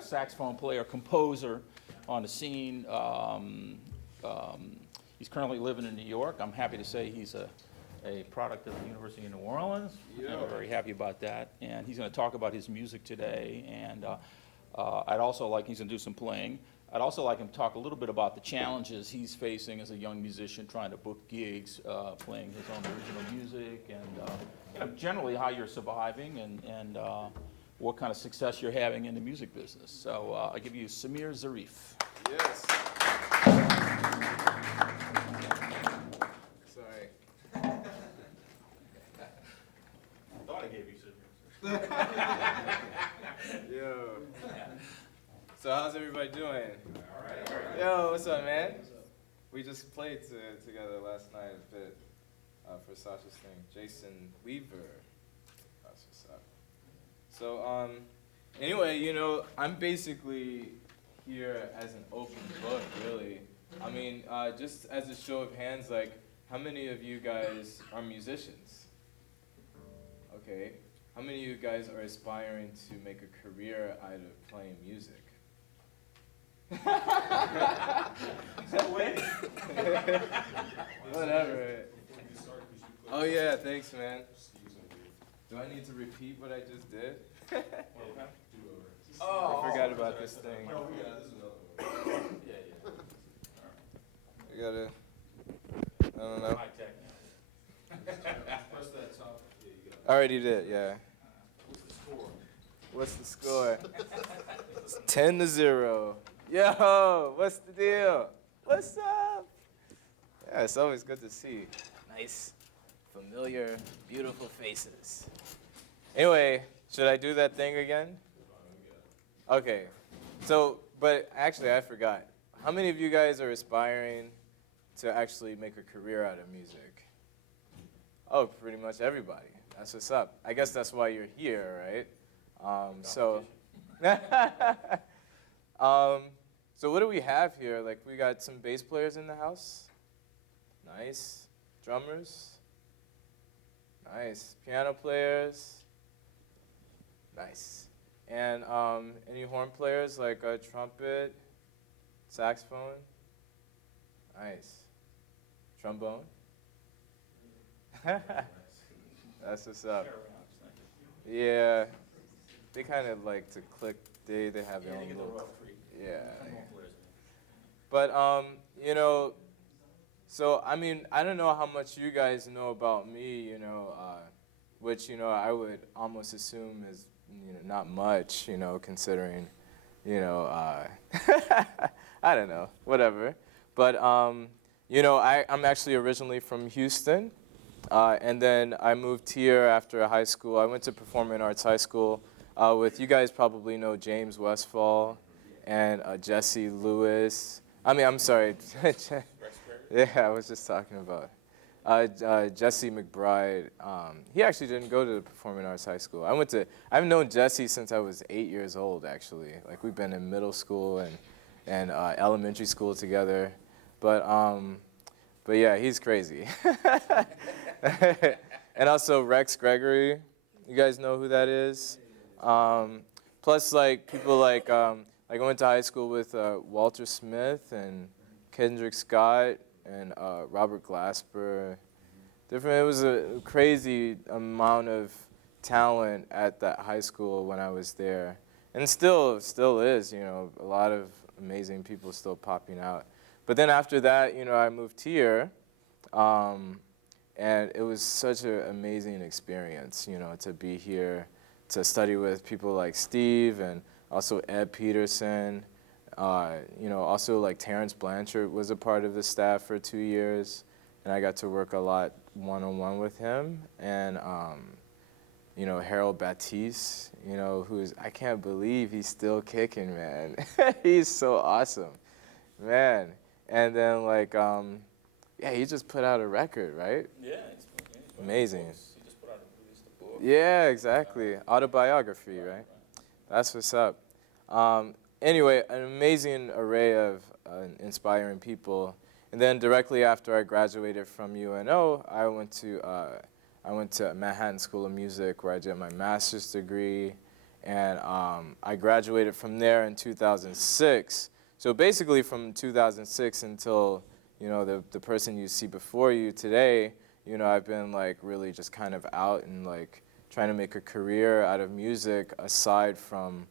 saxophone player, composer on the scene. He's currently living in New York. I'm happy to say he's a product of the University of New Orleans, and we're very happy about that. And he's going to talk about his music today, and I'd also like, he's going to do some playing. I'd also like him to talk a little bit about the challenges he's facing as a young musician trying to book gigs, playing his own original music, and generally how you're surviving and what kind of success you're having in the music business. So I give you Samir Zarif. Yes. Sorry. Thought I gave you Samir. Yo. So how's everybody doing? All right. Yo, what's up, man? We just played together last night a bit for Sasha's thing. Jason Weaver. That's what's up. So anyway, you know, I'm basically here as an open book, really. I mean, just as a show of hands, like, how many of you guys are musicians? Okay. How many of you guys are aspiring to make a career out of playing music? Whatever. Oh yeah, thanks, man. Do I need to repeat what I just did? Oh, I forgot about this thing. I gotta. I don't know. I already did, yeah. What's the score? It's 10-0. Yo, what's the deal? What's up? Yeah, it's always good to see nice, familiar, beautiful faces. Anyway, should I do that thing again? Okay. So, but actually I forgot. How many of you guys are aspiring to actually make a career out of music? Oh, pretty much everybody. That's what's up. I guess that's why you're here, right? So what do we have here? Like, we got some bass players in the house. Nice. Drummers. Nice. Piano players. Nice. And any horn players, like a trumpet, saxophone? Nice. Trombone? That's what's up. Yeah. They kind of like to click. They have their own little. Yeah. But you know, so I mean, I don't know how much you guys know about me, you know, which, you know, I would almost assume is, you know, not much, you know, considering, you know, I don't know, whatever. But you know, I'm actually originally from Houston, and then I moved here after high school. I went to Performing Arts High School. With, you guys probably know James Westfall and Jesse Lewis. I'm sorry. Yeah, I was just talking about Jesse McBride. He actually didn't go to the Performing Arts High School. I've known Jesse since I was 8 years old, actually. Like, we've been in middle school and elementary school together. But yeah, he's crazy. And also Rex Gregory. You guys know who that is? Plus, like, people like I went to high school with Walter Smith and Kendrick Scott and Robert Glasper. It was a crazy amount of talent at that high school when I was there, and still is. You know, a lot of amazing people still popping out. But then after that, you know, I moved here, and it was such an amazing experience. You know, to be here, to study with people like Steve and also Ed Peterson. You know, also like Terrence Blanchard was a part of the staff for 2 years, and I got to work a lot one-on-one with him. And you know, Harold Batiste, you know, I can't believe he's still kicking, man. He's so awesome, man. And then like, yeah, he just put out a record, right? Yeah. Amazing. He just put out a book. Yeah, exactly. Autobiography, right? That's what's up. Anyway, an amazing array of inspiring people. And then directly after I graduated from UNO, I went to Manhattan School of Music, where I did my master's degree. And I graduated from there in 2006. So basically from 2006 until, the person you see before you today, I've been like really just kind of out and like trying to make a career out of music aside from,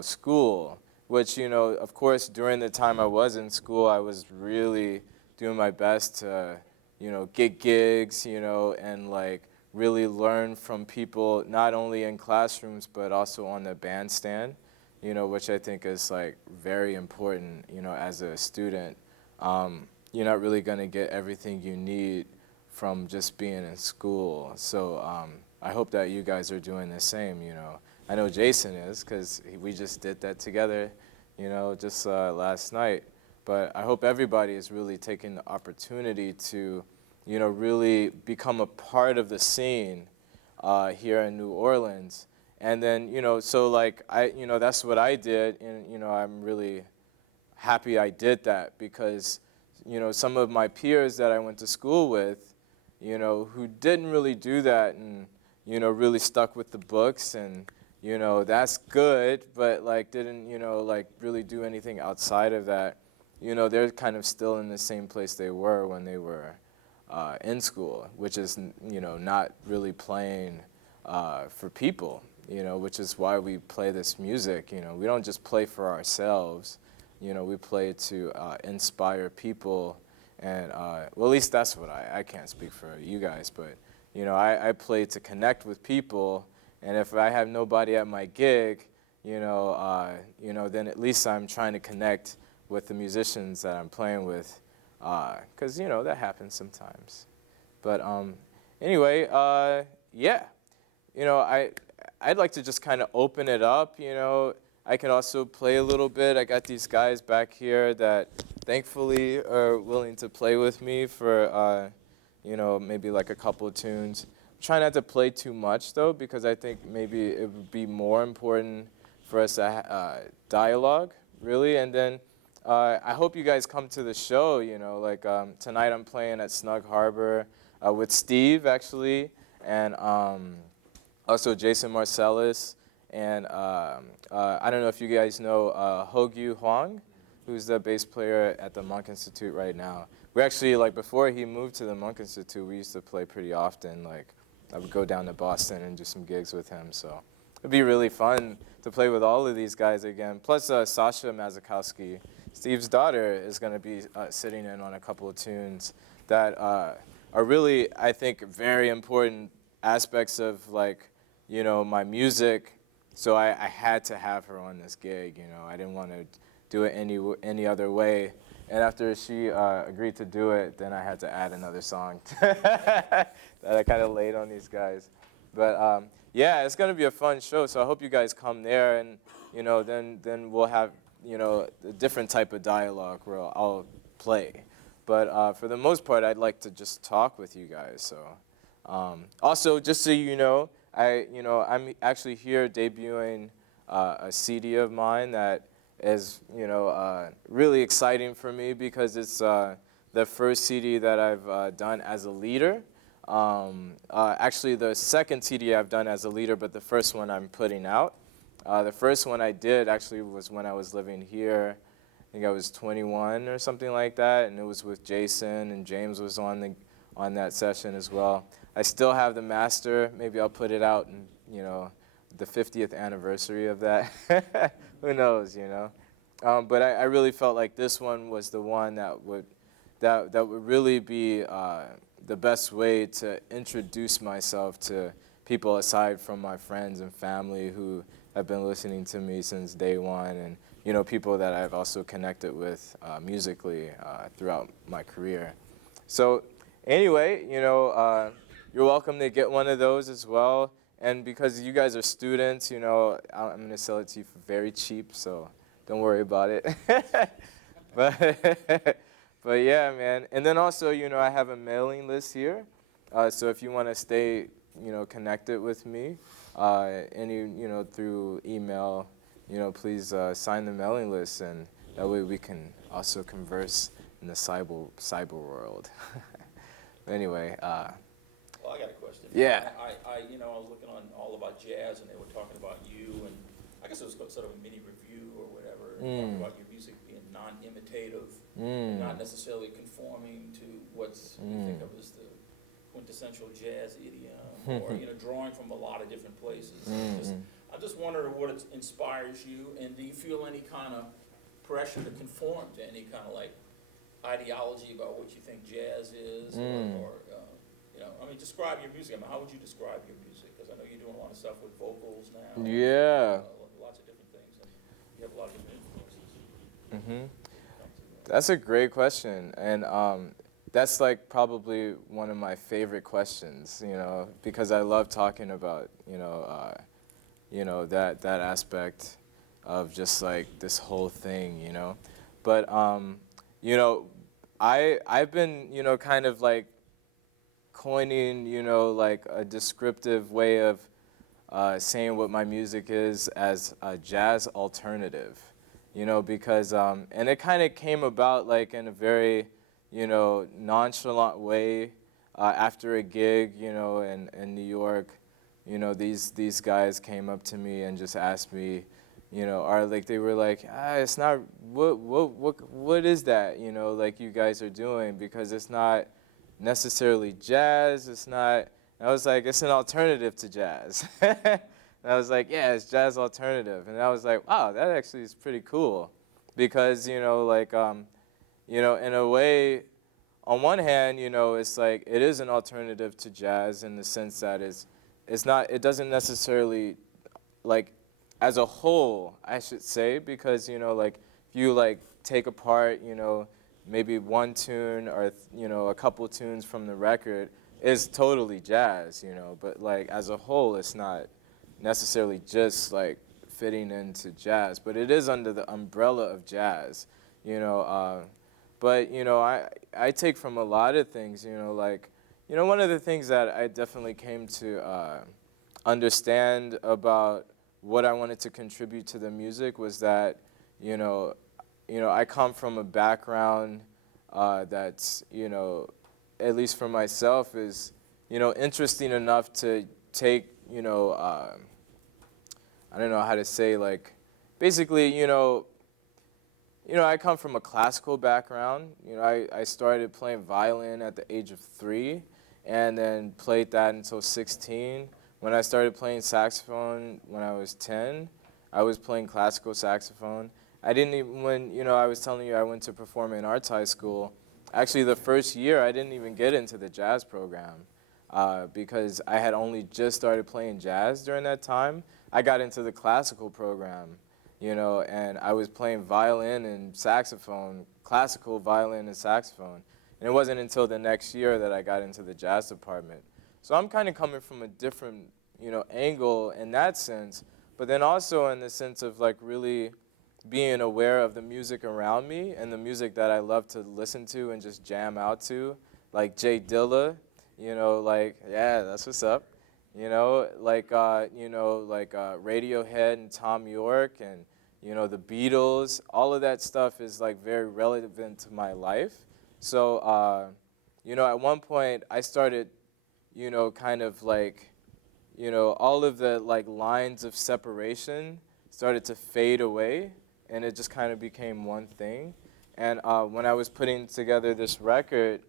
school, which, of course, during the time I was in school, I was really doing my best to, get gigs, and like really learn from people, not only in classrooms, but also on the bandstand, which I think is like very important, as a student. You're not really gonna get everything you need from just being in school. So I hope that you guys are doing the same, I know Jason is, because we just did that together, just last night. But I hope everybody is really taking the opportunity to, really become a part of the scene here in New Orleans. And then, so like that's what I did, and I'm really happy I did that because, some of my peers that I went to school with, who didn't really do that and, really stuck with the books and, that's good, but like didn't, like really do anything outside of that, they're kind of still in the same place they were when they were in school, which is, not really playing for people, which is why we play this music. We don't just play for ourselves, we play to inspire people. And well, at least that's what I can't speak for you guys, but I play to connect with people. And if I have nobody at my gig, then at least I'm trying to connect with the musicians that I'm playing with, because that happens sometimes. But anyway, yeah, I'd like to just kind of open it up. I can also play a little bit. I got these guys back here that thankfully are willing to play with me for maybe like a couple of tunes. Try not to play too much though, because I think maybe it would be more important for us to dialogue, really. And then I hope you guys come to the show. Like tonight I'm playing at Snug Harbor with Steve actually, and also Jason Marcellus, and I don't know if you guys know Hogyu Huang, who's the bass player at the Monk Institute right now. We actually, like before he moved to the Monk Institute, we used to play pretty often. Like I would go down to Boston and do some gigs with him. So it'd be really fun to play with all of these guys again. Plus Sasha Mazakowski, Steve's daughter, is going to be sitting in on a couple of tunes that are really, I think, very important aspects of like, my music. So I had to have her on this gig. I didn't want to do it any other way. And after she agreed to do it, then I had to add another song that I kind of laid on these guys. But yeah, it's gonna be a fun show. So I hope you guys come there, and then we'll have a different type of dialogue where I'll play. But for the most part, I'd like to just talk with you guys. So also, just so you know, I'm actually here debuting a CD of mine that is really exciting for me because it's the first CD that I've done as a leader. Actually, the second CD I've done as a leader, but the first one I'm putting out. The first one I did actually was when I was living here. I think I was 21 or something like that, and it was with Jason, and James was on that session as well. I still have the master. Maybe I'll put it out in the 50th anniversary of that. Who knows, But I really felt like this one was the one that would really be the best way to introduce myself to people aside from my friends and family who have been listening to me since day one, and people that I've also connected with musically throughout my career. So anyway, you're welcome to get one of those as well. And because you guys are students, I'm going to sell it to you for very cheap, so don't worry about it. But yeah, man. And then also, I have a mailing list here. So if you want to stay, connected with me, through email, please sign the mailing list, and that way we can also converse in the cyber world. Anyway. Well, Well, I got a question. Yeah. I was looking on All About Jazz, and they were talking about you, and I guess it was sort of a mini review or whatever, talking about your music being non-imitative, and not necessarily conforming to what's you think of as the quintessential jazz idiom, or drawing from a lot of different places. I'm just wondering what inspires you, and do you feel any kind of pressure to conform to any kind of like ideology about what you think jazz is, or describe your music. I mean, how would you describe your music? Because I know you're doing a lot of stuff with vocals now. Yeah. Lots of different things, and you have a lot of different influences. That's a great question, and that's like probably one of my favorite questions, because I love talking about, that aspect of just like this whole thing, But, I've been, kind of like coining, like a descriptive way of saying what my music is as a jazz alternative, because, and it kind of came about like in a very, nonchalant way after a gig, in New York. These guys came up to me and just asked me, they were like, it's not, what is that, like you guys are doing, because it's not necessarily jazz, it's not, and I was like, it's an alternative to jazz. And I was like, yeah, it's jazz alternative. And I was like, wow, that actually is pretty cool, because, in a way, on one hand, it's like, it is an alternative to jazz in the sense that it doesn't necessarily, like, as a whole, I should say, because, if you, take apart, maybe one tune or, a couple tunes from the record, it's totally jazz, but, as a whole, it's not necessarily just, fitting into jazz, but it is under the umbrella of jazz, But, I take from a lot of things, one of the things that I definitely came to understand about what I wanted to contribute to the music was that, I come from a background that's, at least for myself, is, interesting enough to take, I don't know how to say, basically, I come from a classical background. I started playing violin at the age of 3, and then played that until 16. When I started playing saxophone when I was 10, I was playing classical saxophone. I didn't even, when, I was telling you I went to performing arts high school, actually the first year I didn't even get into the jazz program because I had only just started playing jazz during that time. I got into the classical program, and I was playing violin and saxophone, classical violin and saxophone. And it wasn't until the next year that I got into the jazz department. So I'm kind of coming from a different, angle in that sense, but then also in the sense of really being aware of the music around me and the music that I love to listen to and just jam out to, like Jay Dilla, yeah, that's what's up. Radiohead and Tom York and, the Beatles, all of that stuff is very relevant to my life. So, at one point I started, kind of all of the lines of separation started to fade away, and it just kind of became one thing. And when I was putting together this record,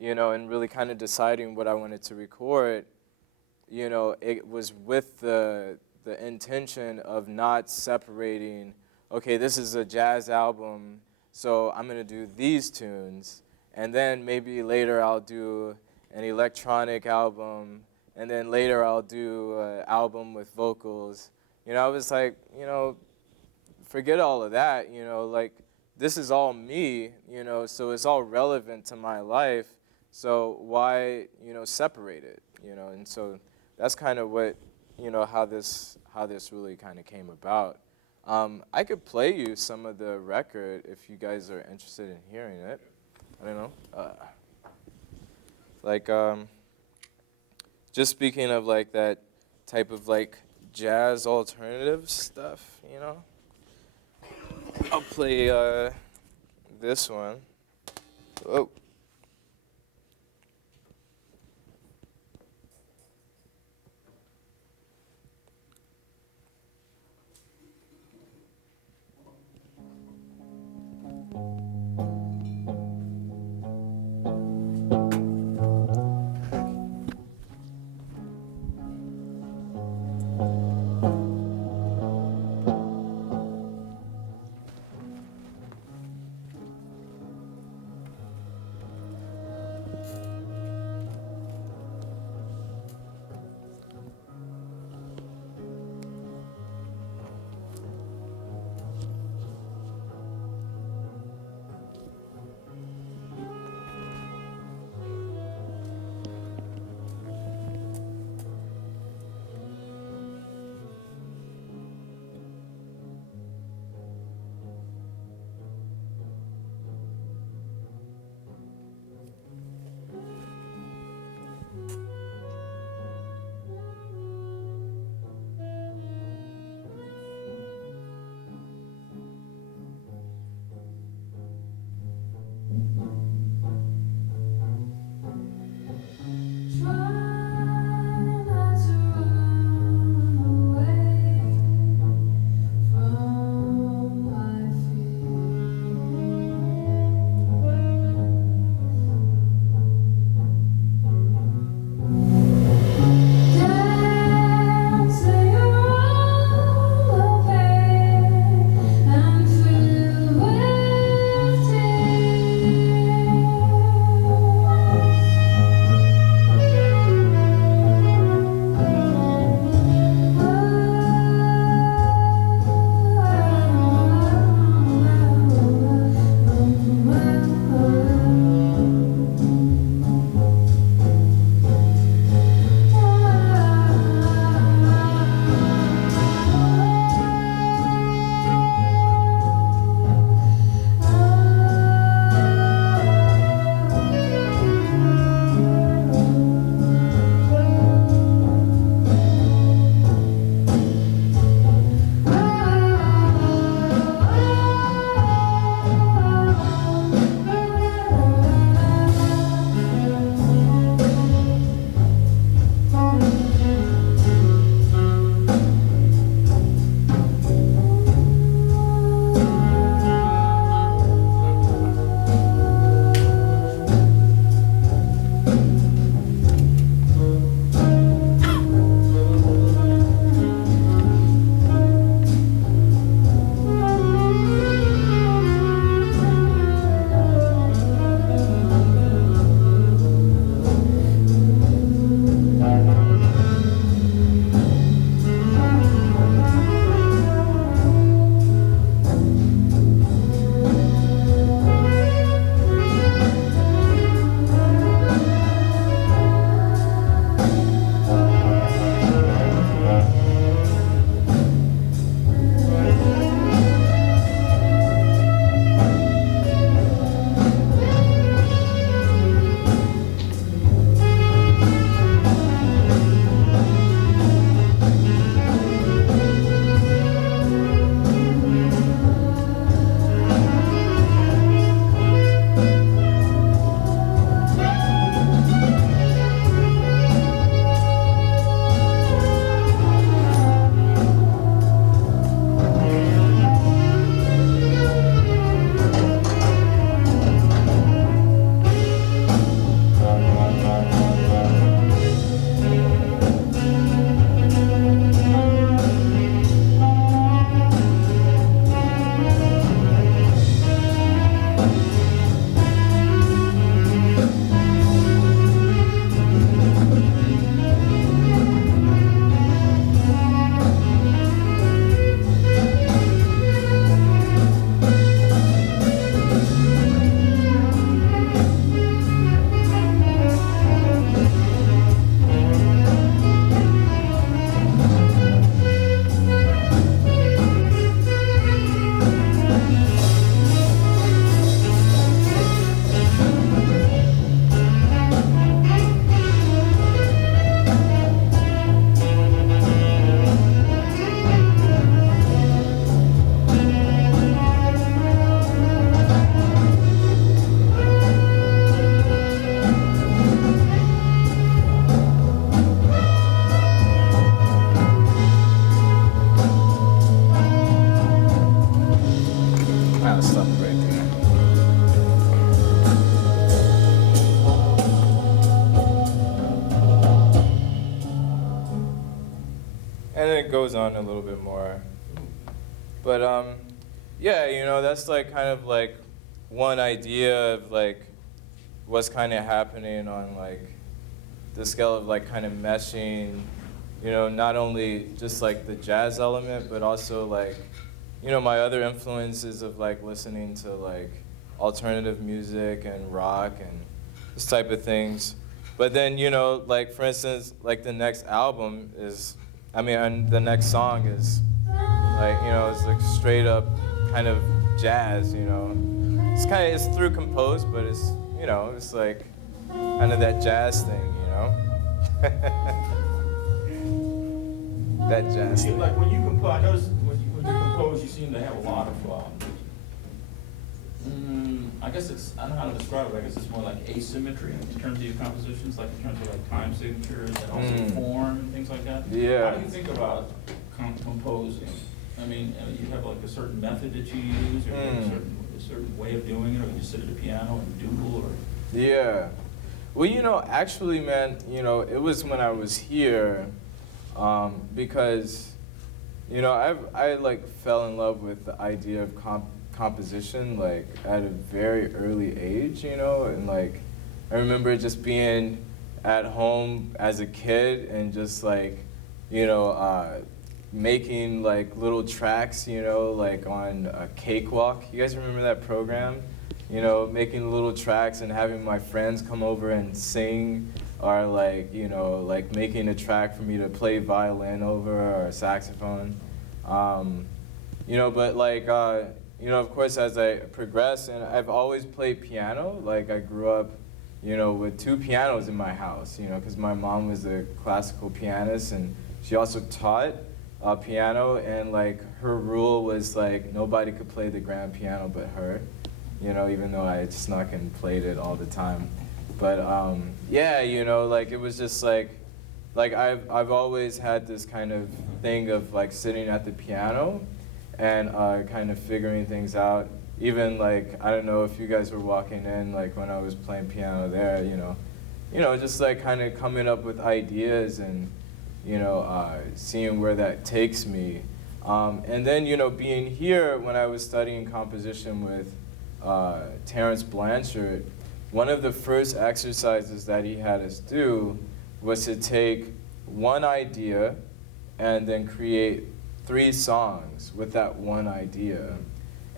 and really kind of deciding what I wanted to record, it was with the intention of not separating, okay, this is a jazz album, so I'm going to do these tunes, and then maybe later I'll do an electronic album, and then later I'll do an album with vocals. I was like, forget all of that, this is all me, so it's all relevant to my life, so why, separate it, and so that's kind of what, how this really kind of came about. I could play you some of the record if you guys are interested in hearing it. I don't know. Just speaking of that type of jazz alternative stuff, I'll play this one. Oh. of goes on a little bit more. But yeah, you know, that's like kind of like one idea of like what's kind of happening on like the scale of like kind of meshing, you know, not only just like the jazz element, but also like, you know, my other influences of like listening to like alternative music and rock and this type of things. But then, you know, like for instance, like the next album is, I mean, and the next song is like, you know, it's like straight up kind of jazz, you know. It's through composed, but it's, you know, it's like kind of that jazz thing, you know. That jazz thing. Like when you compose, I noticed when you compose, you seem to have a lot of, I guess it's, I don't know how to describe it, I guess it's more like asymmetry in terms of your compositions, like in terms of like time signatures and also form and things like that. Yeah. How do you think about composing? I mean, you have like a certain method that you use, or a certain way of doing it, or you just sit at a piano and doodle, or? Yeah. Well, you know, actually, man, you know, it was when I was here, because, you know, I like fell in love with the idea of composition like at a very early age, you know, and like I remember just being at home as a kid and just like, you know, making like little tracks, you know, like on a Cakewalk. You guys remember that program? You know, making little tracks and having my friends come over and sing, or like, you know, like making a track for me to play violin over or saxophone. You know, but like, you know, of course, as I progress, and I've always played piano. Like I grew up, you know, with 2 pianos in my house, you know, because my mom was a classical pianist and she also taught piano, and like her rule was like nobody could play the grand piano but her, you know, even though I snuck and played it all the time. But yeah, you know, like it was just like I've always had this kind of thing of like sitting at the piano and kind of figuring things out. Even like, I don't know if you guys were walking in, like when I was playing piano there, you know, just like kind of coming up with ideas and, you know, seeing where that takes me. And then, you know, being here when I was studying composition with Terrence Blanchard, one of the first exercises that he had us do was to take one idea and then create 3 songs with that one idea.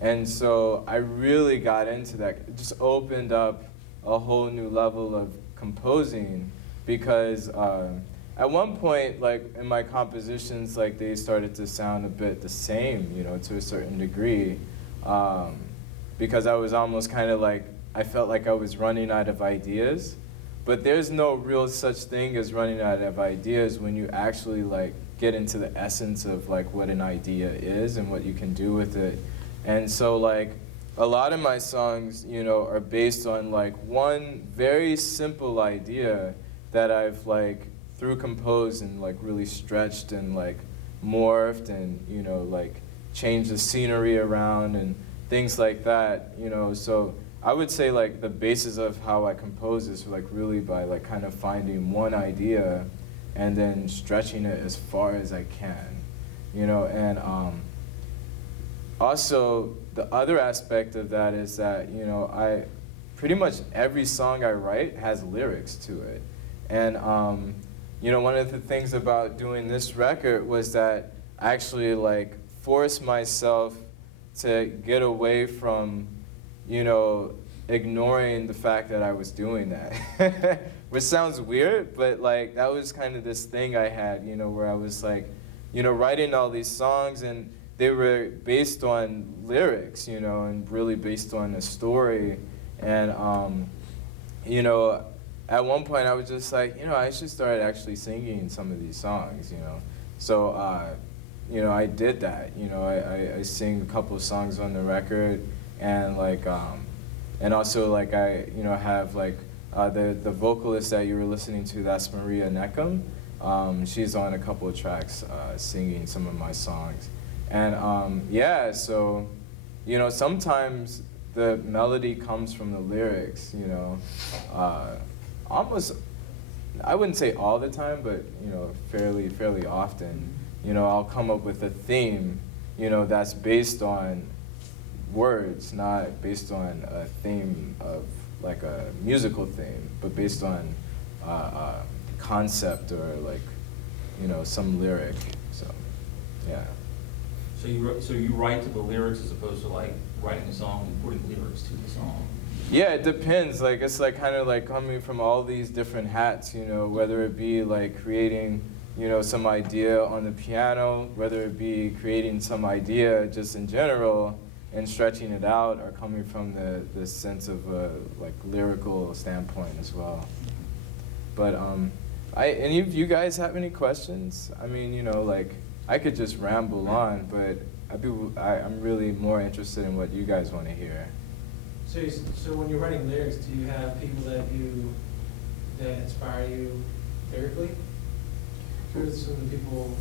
And so I really got into that. It just opened up a whole new level of composing, because at one point, like in my compositions, like they started to sound a bit the same, you know, to a certain degree, because I was almost kind of like, I felt like I was running out of ideas. But there's no real such thing as running out of ideas when you actually like get into the essence of like what an idea is and what you can do with it. And so like a lot of my songs, you know, are based on like one very simple idea that I've like through composed and like really stretched and like morphed and, you know, like changed the scenery around and things like that, you know. So I would say like the basis of how I compose is like really by like kind of finding one idea and then stretching it as far as I can, you know. And also the other aspect of that is that, you know, I pretty much every song I write has lyrics to it. And you know, one of the things about doing this record was that I actually like forced myself to get away from, you know, ignoring the fact that I was doing that. Which sounds weird, but like that was kind of this thing I had, you know, where I was like, you know, writing all these songs and they were based on lyrics, you know, and really based on a story. And, you know, at one point I was just like, you know, I should start actually singing some of these songs, you know. So, you know, I did that. You know, I sing a couple of songs on the record, and like, and also like I, you know, have like the vocalist that you were listening to, that's Maria Neckham. She's on a couple of tracks singing some of my songs. And yeah, so, you know, sometimes the melody comes from the lyrics, you know, almost, I wouldn't say all the time, but, you know, fairly often. I'll come up with a theme, that's based on words, not based on a theme of like a musical theme, but based on concept or like, some lyric. So, yeah. So you write to the lyrics as opposed to like writing a song and putting lyrics to the song? Yeah, it depends. Like it's like kind of like coming from all these different hats, whether it be like creating, some idea on the piano, whether it be creating some idea just in general and stretching it out, or coming from the sense of a like lyrical standpoint as well. But any of you guys have any questions? I mean, like I could just ramble on, but I'm really more interested in what you guys want to hear. So when you're writing lyrics, do you have people that inspire you lyrically? Who are some of the people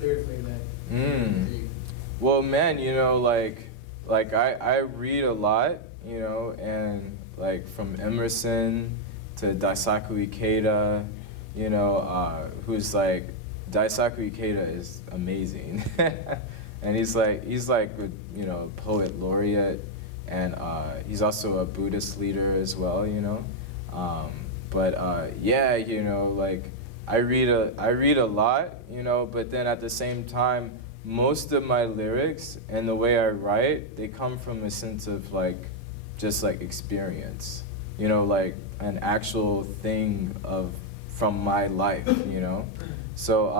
lyrically that you? Well, man, like I read a lot, and like from Emerson to Daisaku Ikeda, who's like, Daisaku Ikeda is amazing. And he's like a poet laureate, and he's also a Buddhist leader as well, yeah, like I read a lot, but then at the same time, most of my lyrics and the way I write, they come from a sense of like, just like experience, like an actual thing from my life, So,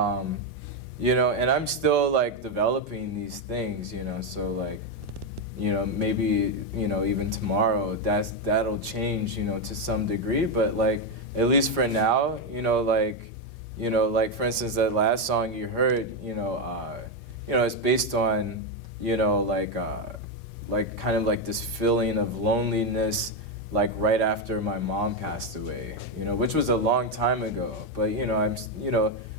and I'm still like developing these things, so like, maybe, even tomorrow, that'll change, to some degree, but like, at least for now, like for instance, that last song you heard, it's based on, like kind of like this feeling of loneliness, like right after my mom passed away, which was a long time ago, but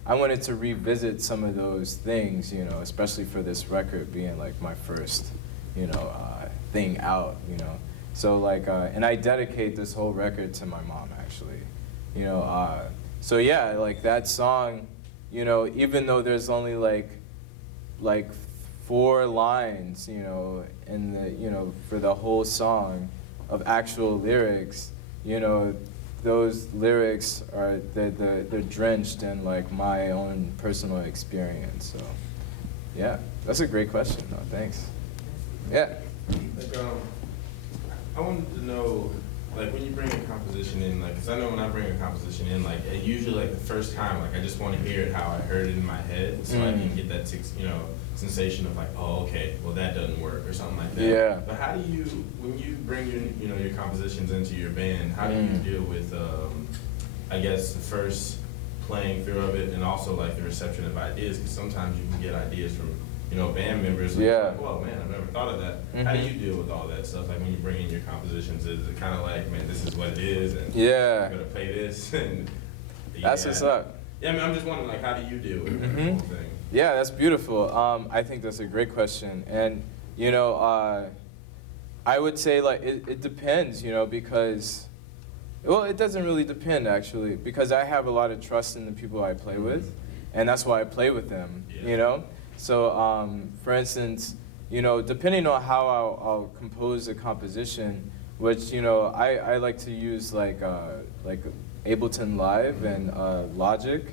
I wanted to revisit some of those things, especially for this record being like my first, thing out, So like, and I dedicate this whole record to my mom, actually, So yeah, like that song, even though there's only like 4 lines, in the, for the whole song of actual lyrics, those lyrics are, they're drenched in like my own personal experience. So yeah, that's a great question though, thanks. Yeah. Like, I wanted to know, like, when you bring a composition in, like, because I know when I bring a composition in, like, usually, like, the first time, like, I just want to hear it how I heard it in my head, so I can get that, sensation of, like, oh, okay, well, that doesn't work, or something like that. Yeah. But how do you, when you bring your, your compositions into your band, how do you deal with, I guess, the first playing through of it, and also, like, the reception of ideas, because sometimes you can get ideas from, band members, like, well, man, I've never thought of that. How do you deal with all that stuff? Like, when you bring in your compositions, is it kind of like, man, this is what it is, and I'm going to play this, and that's what's up. Yeah, I mean, I'm just wondering, like, how do you deal with the whole thing? Yeah, that's beautiful. I think that's a great question. And, I would say, like, it depends, because, well, it doesn't really depend, actually, because I have a lot of trust in the people I play with, and that's why I play with them, So, for instance, depending on how I'll compose a composition, which, I like to use like Ableton Live and Logic.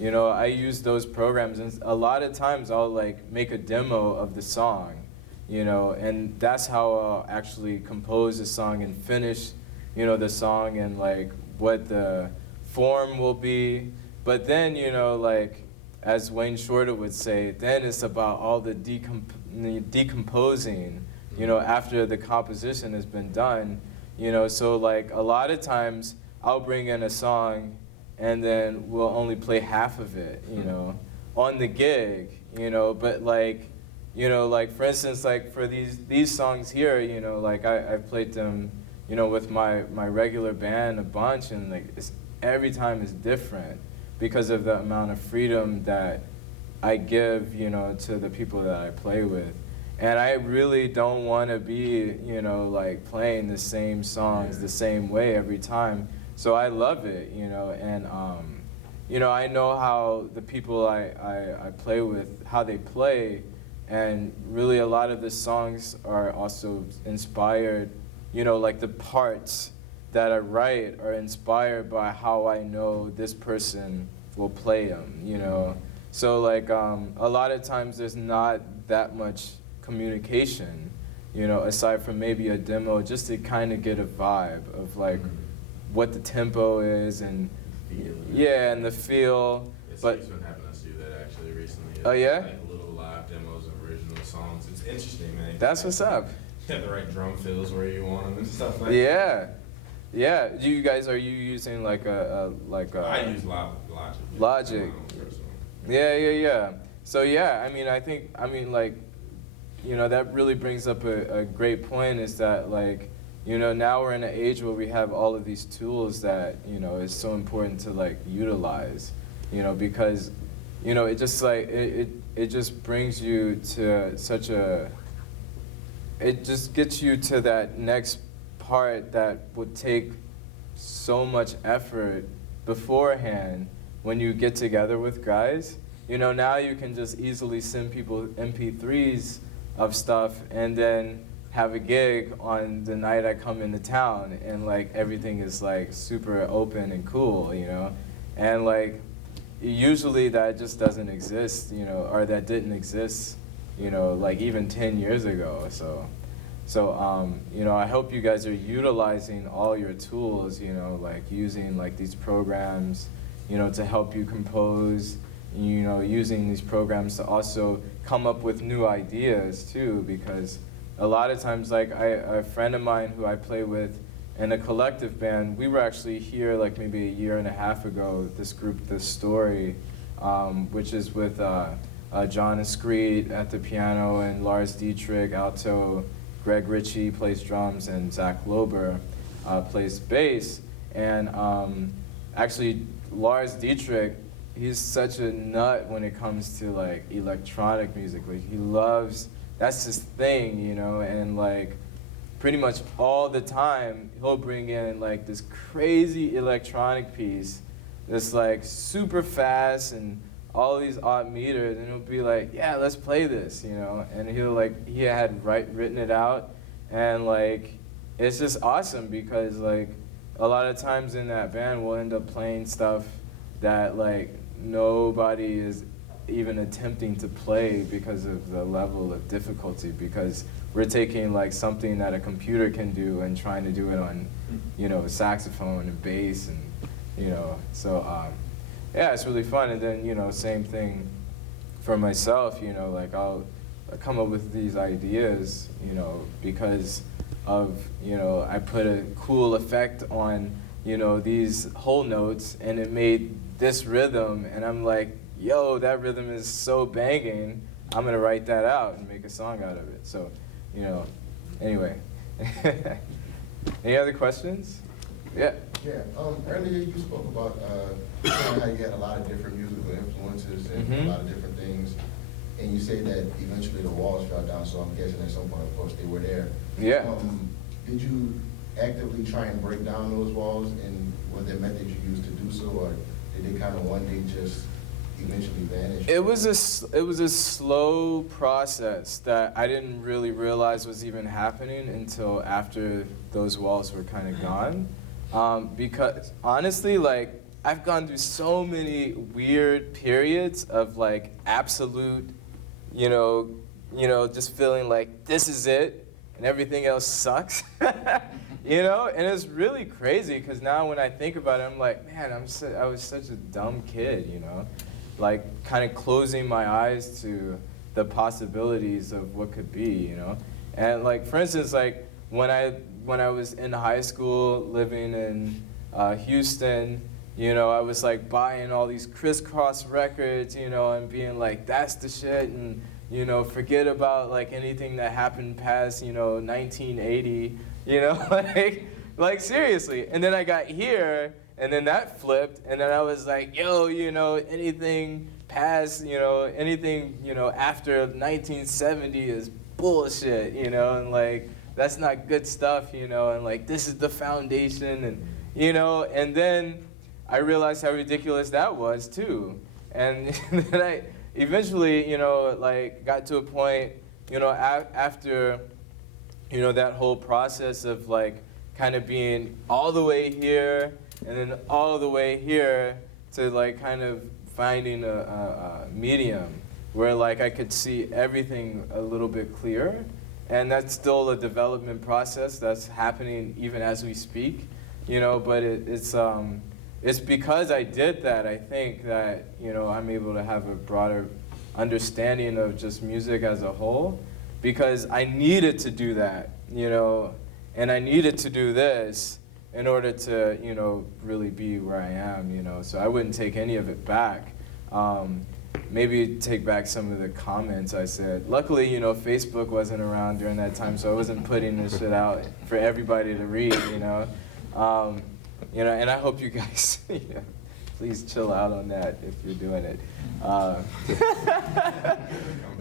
I use those programs, and a lot of times I'll like make a demo of the song, and that's how I'll actually compose a song and finish, the song and like what the form will be. But then, like, as Wayne Shorter would say, then it's about all the decomposing, after the composition has been done, so like a lot of times I'll bring in a song and then we'll only play half of it, on the gig, but like, like for instance, like for these songs here, like I've played them, with my regular band a bunch, and like every time is different, because of the amount of freedom that I give, to the people that I play with. And I really don't want to be, like playing the same songs the same way every time. So I love it, and, you know, I know how the people I play with, how they play, and really a lot of the songs are also inspired, you know, like the parts that I write are inspired by how I know this person will play them, you know. So like a lot of times there's not that much communication, you know, aside from maybe a demo, just to kind of get a vibe of like what the tempo is and yeah, and the feel. But Steve's been having us do that actually recently. Oh, yeah? Like little live demos of original songs. It's interesting, man. that's what's up. You have the right drum fills where you want them and stuff like that. Yeah, yeah. You guys, are you using like I use Logic. Logic. Yeah. So yeah, I mean like, you know, that really brings up a great point, is that like, you know, now we're in an age where we have all of these tools that, you know, is so important to like utilize, you know, because, you know, it just like, it just brings you to such a, it just gets you to that next part that would take so much effort beforehand when you get together with guys. You know, now you can just easily send people MP3s of stuff and then have a gig on the night I come into town, and like everything is like super open and cool, you know? And like usually that just doesn't exist, you know, or that didn't exist, you know, like even 10 years ago. So you know, I hope you guys are utilizing all your tools, you know, like using like these programs, you know, to help you compose, you know, using these programs to also come up with new ideas too, because a lot of times, like a friend of mine who I play with in a collective band, we were actually here like maybe a year and a half ago, this group, The Story, which is with John Escreet at the piano and Lars Dietrich, alto, Greg Ritchie plays drums, and Zach Lober plays bass. And actually, Lars Dietrich, he's such a nut when it comes to like electronic music. Like he loves, that's his thing, you know, and like pretty much all the time he'll bring in like this crazy electronic piece that's like super fast and all these odd meters, and he'll be like, yeah, let's play this, you know, and he had written it out, and like it's just awesome because like a lot of times in that band we'll end up playing stuff that like nobody is even attempting to play because of the level of difficulty, because we're taking like something that a computer can do and trying to do it on, you know, saxophone and bass, and you know, so yeah, it's really fun. And then, you know, same thing for myself, you know, like I'll come up with these ideas, you know, because of, you know, I put a cool effect on, you know, these whole notes, and it made this rhythm, and I'm like, yo, that rhythm is so banging, I'm gonna write that out and make a song out of it. So, you know, anyway. Any other questions? Yeah. Yeah, earlier you spoke about how you had a lot of different musical influences and a lot of different things, and you said that eventually the walls fell down, so I'm guessing at some point, of course, they were there. Yeah. Did you actively try and break down those walls, and were there methods you used to do so, or did they kind of one day just eventually vanish? It was a slow process that I didn't really realize was even happening until after those walls were kind of gone. Because honestly, like I've gone through so many weird periods of like absolute, you know, just feeling like this is it and everything else sucks. You know, and it's really crazy because now when I think about it, I'm like, man, I was such a dumb kid, you know, like kind of closing my eyes to the possibilities of what could be, you know. And like, for instance, like when I was in high school living in Houston, you know, I was like buying all these Crisscross records, you know, and being like, that's the shit, and you know, forget about like anything that happened past, you know, 1980, you know, like seriously. And then I got here, and then that flipped, and then I was like, yo, you know, anything past, you know, anything, you know, after 1970 is bullshit, you know, and like that's not good stuff, you know, and like this is the foundation, and you know, and then I realized how ridiculous that was too. And then I eventually, like got to a point, after, that whole process of like kind of being all the way here and then all the way here to like kind of finding a medium where like I could see everything a little bit clearer. And that's still a development process that's happening even as we speak, but it's because I did that, I think that, I'm able to have a broader understanding of just music as a whole, because I needed to do that, and I needed to do this in order to, really be where I am, so I wouldn't take any of it back. Maybe take back some of the comments I said. Luckily, Facebook wasn't around during that time, so I wasn't putting this shit out for everybody to read, and I hope you guys, please chill out on that if you're doing it.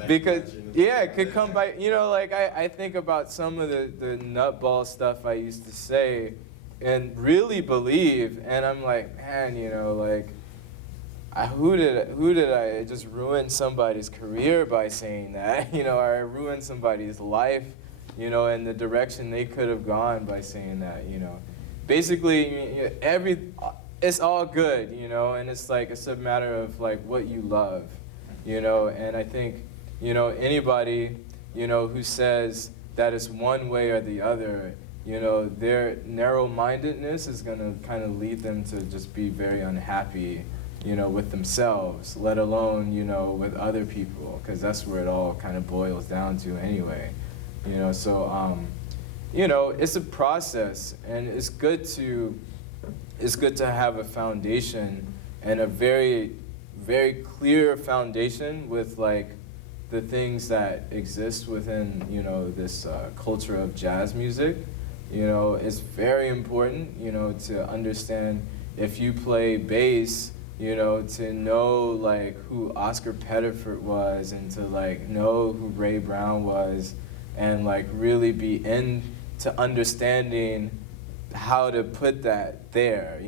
Because, yeah, it could come by, like I think about some of the nutball stuff I used to say and really believe, and I'm like, man, like, who did I just ruin somebody's career by saying that? Or I ruined somebody's life, and the direction they could have gone by saying that, Basically, it's all good, and it's like, it's a matter of like what you love, and I think, anybody, who says that it's one way or the other, their narrow-mindedness is gonna kind of lead them to just be very unhappy, with themselves, let alone, with other people, because that's where it all kind of boils down to anyway. So, it's a process, and it's good to have a foundation, and a very, very clear foundation with like the things that exist within, this culture of jazz music. It's very important, to understand if you play bass, to know like who Oscar Pettiford was, and to like know who Ray Brown was, and like really be into understanding how to put that there,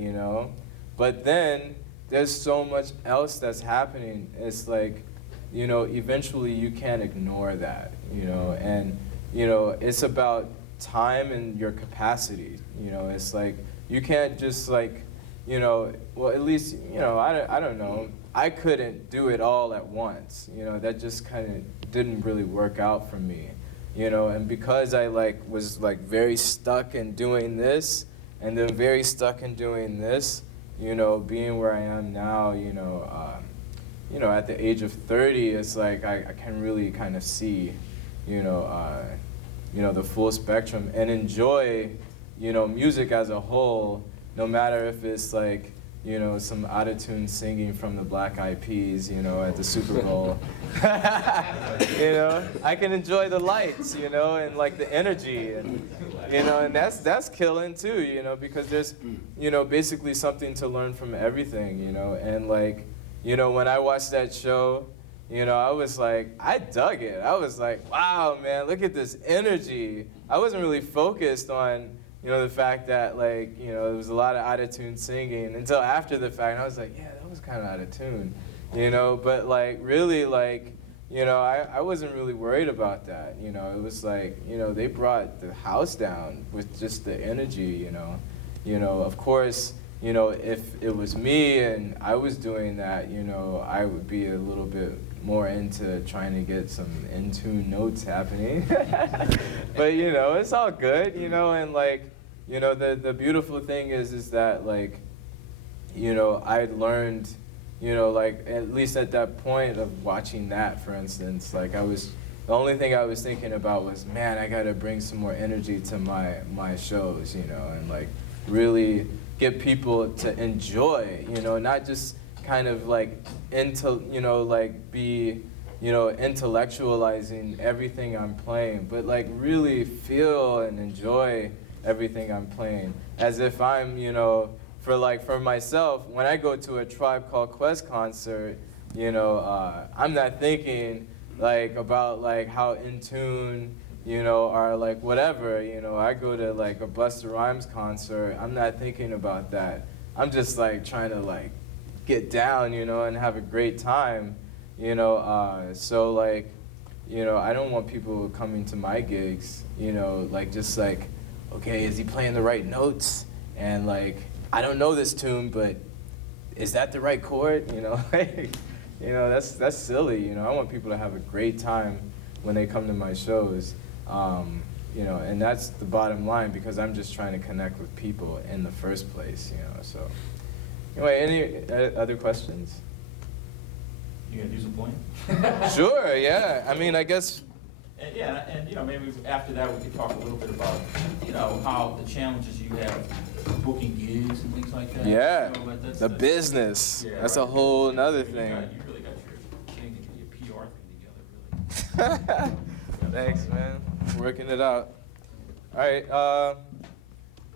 But then there's so much else that's happening. It's like, eventually you can't ignore that, and it's about time and your capacity. It's like you can't just like, well, at least, I don't know. I couldn't do it all at once. That just kind of didn't really work out for me. And because I like was like very stuck in doing this, and then very stuck in doing this, being where I am now, at the age of 30, it's like I can really kind of see, the full spectrum and enjoy, music as a whole. No matter if it's like, some out-of-tune singing from the Black Eyed Peas, at the Super Bowl. I can enjoy the lights, and like the energy, and and that's killing too, because there's, basically something to learn from everything, and like, when I watched that show, I was like, I dug it. I was like, wow, man, look at this energy. I wasn't really focused on, the fact that like, there was a lot of out-of-tune singing until after the fact. And I was like, yeah, that was kind of out of tune, but like really like, I wasn't really worried about that. It was like, they brought the house down with just the energy, of course, if it was me and I was doing that, I would be a little bit more into trying to get some in-tune notes happening. But, it's all good, and like, the beautiful thing is that like, I learned, like at least at that point of watching that, for instance, like the only thing I was thinking about was, man, I gotta bring some more energy to my shows, and like really get people to enjoy, not just kind of like be, intellectualizing everything I'm playing, but like really feel and enjoy everything I'm playing, as if I'm, for myself, when I go to a Tribe Called Quest concert, I'm not thinking like about like how in tune, or like whatever, I go to like a Busta Rhymes concert, I'm not thinking about that. I'm just like trying to like get down, you know, and have a great time, you know. So like, you know, I don't want people coming to my gigs, you know, like just like, okay, is he playing the right notes? And like, I don't know this tune, but is that the right chord? You know, like, you know, that's silly. You know, I want people to have a great time when they come to my shows. You know, and that's the bottom line because I'm just trying to connect with people in the first place. You know, so anyway, any other questions? You gonna do some playing? Sure. Yeah. I mean, I guess. And, yeah, and you know, maybe after that we could talk a little bit about, you know, how the challenges you have booking gigs and things like that. Yeah. You know, but that's The business. Yeah, That's right. a whole nother You thing. really got your thing, your PR thing together, really. Thanks, man. Working it out. All right.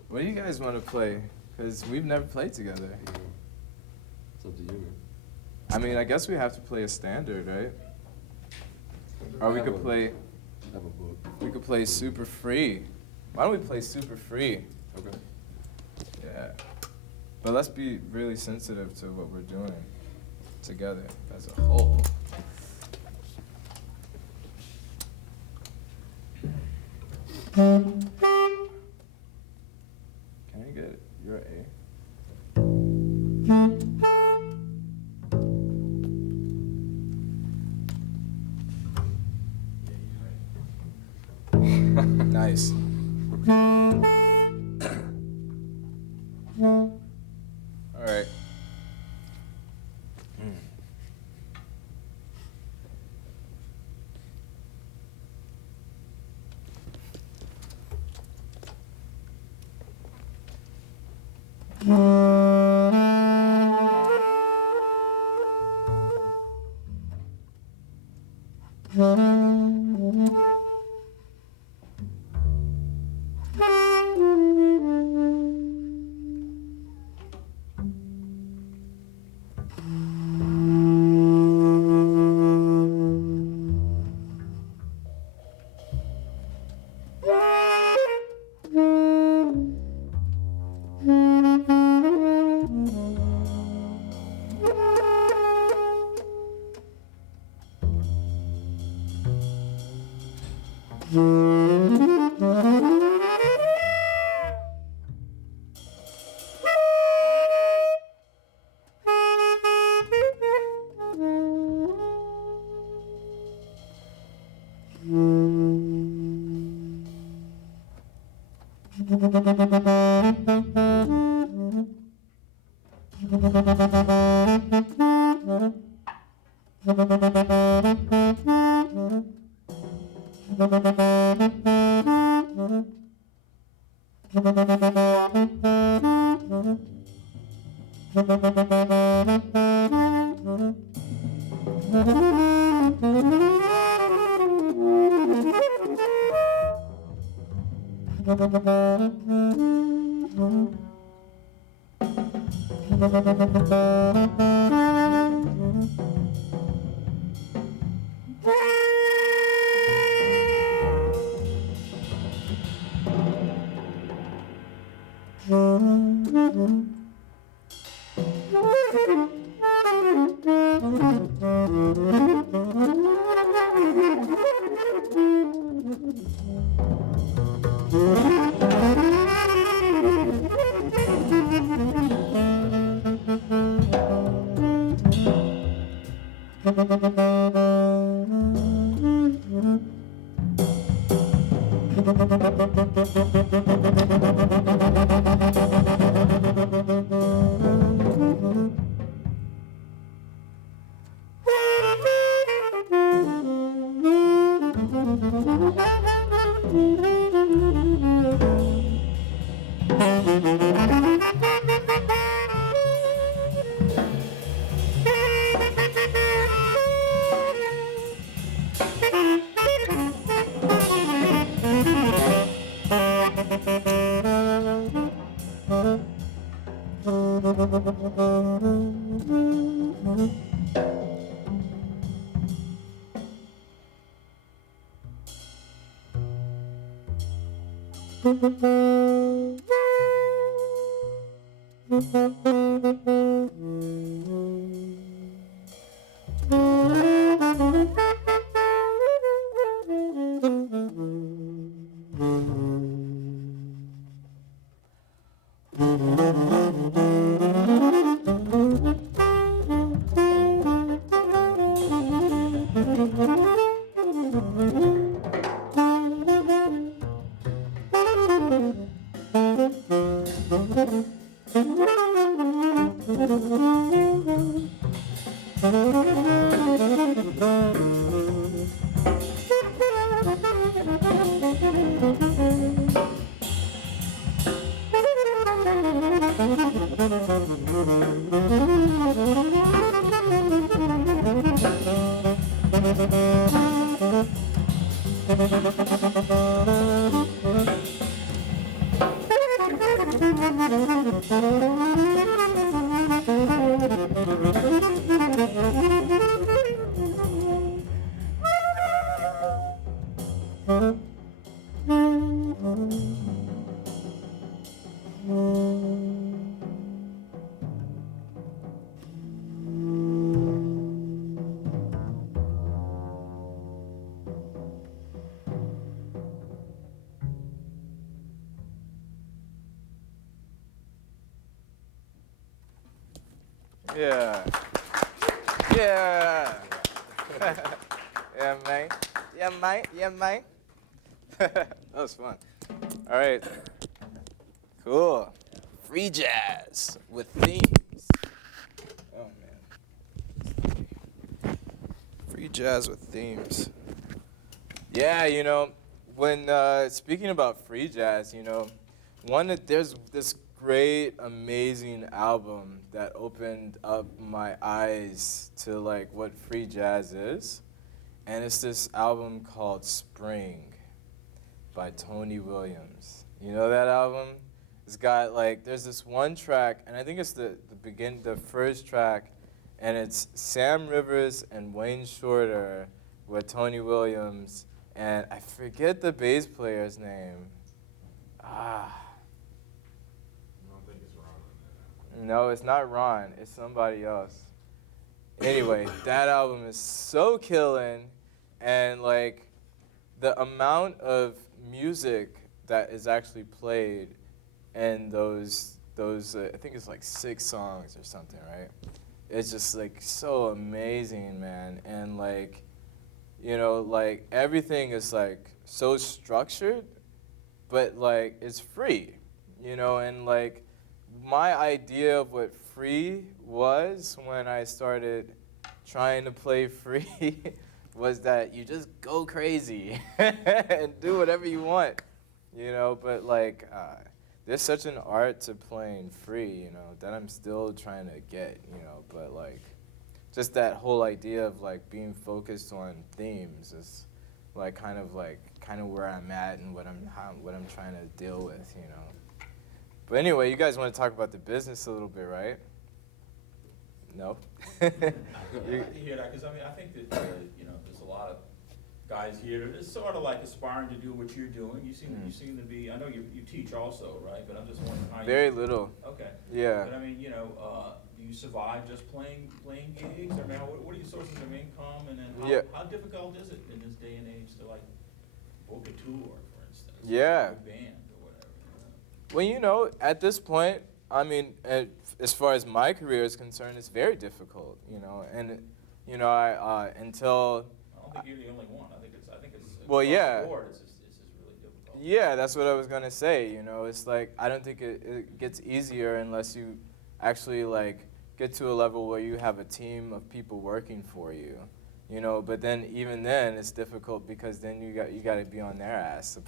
What do you guys want to play? Because we've never played together. It's up to you, man. I mean, I guess we have to play a standard, right? Or we could play. Have a book. We could play Super Free. Why don't we play Super Free? Okay. Yeah. But let's be really sensitive to what we're doing together as a whole. Can I get your A? Nice. All right. Yeah. Yeah. Yeah, man. Yeah, man. Yeah, man. That was fun. All right. Cool. Free jazz with themes. Oh, man. Free jazz with themes. Yeah, you know, when speaking about free jazz, you know, there's this great, amazing album that opened up my eyes to like what free jazz is, and it's this album called Spring by Tony Williams. You know that album? It's got like there's this one track, and I think it's the first track, and it's Sam Rivers and Wayne Shorter with Tony Williams, and I forget the bass player's name. No, it's not Ron. It's somebody else. Anyway, that album is so killing, and like the amount of music that is actually played in those I think it's like 6 songs or something, right? It's just like so amazing, man. And like, you know, like everything is like so structured, but like it's free, you know, and like my idea of what free was when I started trying to play free was that you just go crazy and do whatever you want, you know, but like there's such an art to playing free, you know, that I'm still trying to get, you know, but like just that whole idea of like being focused on themes is like kind of where I'm at and what I'm trying to deal with, you know. But anyway, you guys want to talk about the business a little bit, right? No? I like to hear that, because I mean, I think that, you know, there's a lot of guys here that are sort of like aspiring to do what you're doing. You seem to be, I know you teach also, right? But I'm just wondering how you. Very little. Okay. Yeah. But I mean, you know, do you survive just playing gigs? Or now, what are your sources of income? And then how difficult is it in this day and age to like book a tour, for instance? Yeah. A band or whatever. You know? Well, you know, at this point, I mean, as far as my career is concerned, it's very difficult, you know, and, you know, until. I don't think you're the only one. I think it's Well, across yeah. the board, it's just really difficult. Yeah, that's what I was gonna say, you know, it's like, I don't think it gets easier unless you actually, like, get to a level where you have a team of people working for you, you know, but then, even then, it's difficult because then you got to be on their ass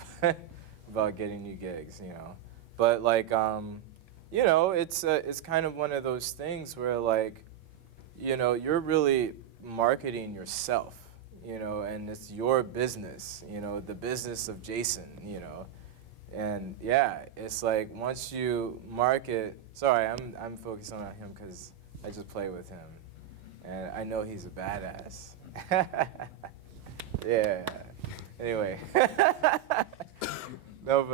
about getting new gigs, you know. But, like, you know, it's kind of one of those things where, like, you know, you're really marketing yourself, you know, and it's your business, you know, the business of Jason, you know. And yeah, it's like once you market, sorry, I'm focusing on him because I just play with him. And I know he's a badass. Yeah. Anyway. No,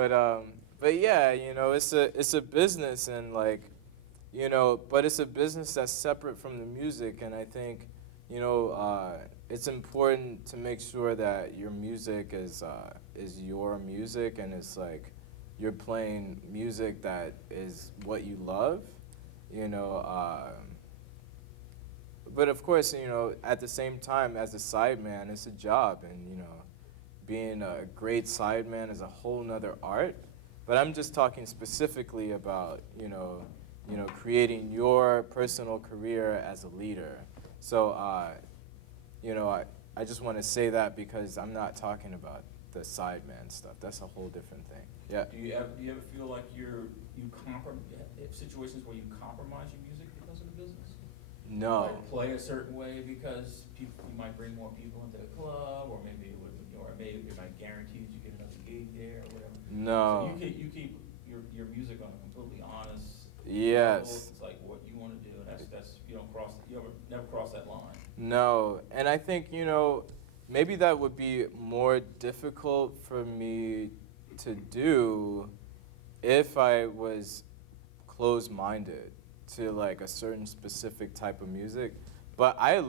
but yeah, you know, it's a business, and like, you know, but it's a business that's separate from the music, and I think, you know, it's important to make sure that your music is your music, and it's like you're playing music that is what you love, you know. But of course, you know, at the same time, as a sideman, it's a job, and you know, being a great sideman is a whole nother art. But I'm just talking specifically about, you know, creating your personal career as a leader. So, you know, I just want to say that because I'm not talking about the sideman stuff. That's a whole different thing. Yeah. Do you ever feel like you situations where you compromise your music because of the business? No. Like play a certain way because you might bring more people into the club, or maybe it would, or maybe it might guarantee that you get another gig there or whatever. No. So you keep your music on a completely honest Yes. level. It's like what you want to do, and that's you never cross that line. No, and I think, you know, maybe that would be more difficult for me to do if I was closed-minded to like a certain specific type of music. But I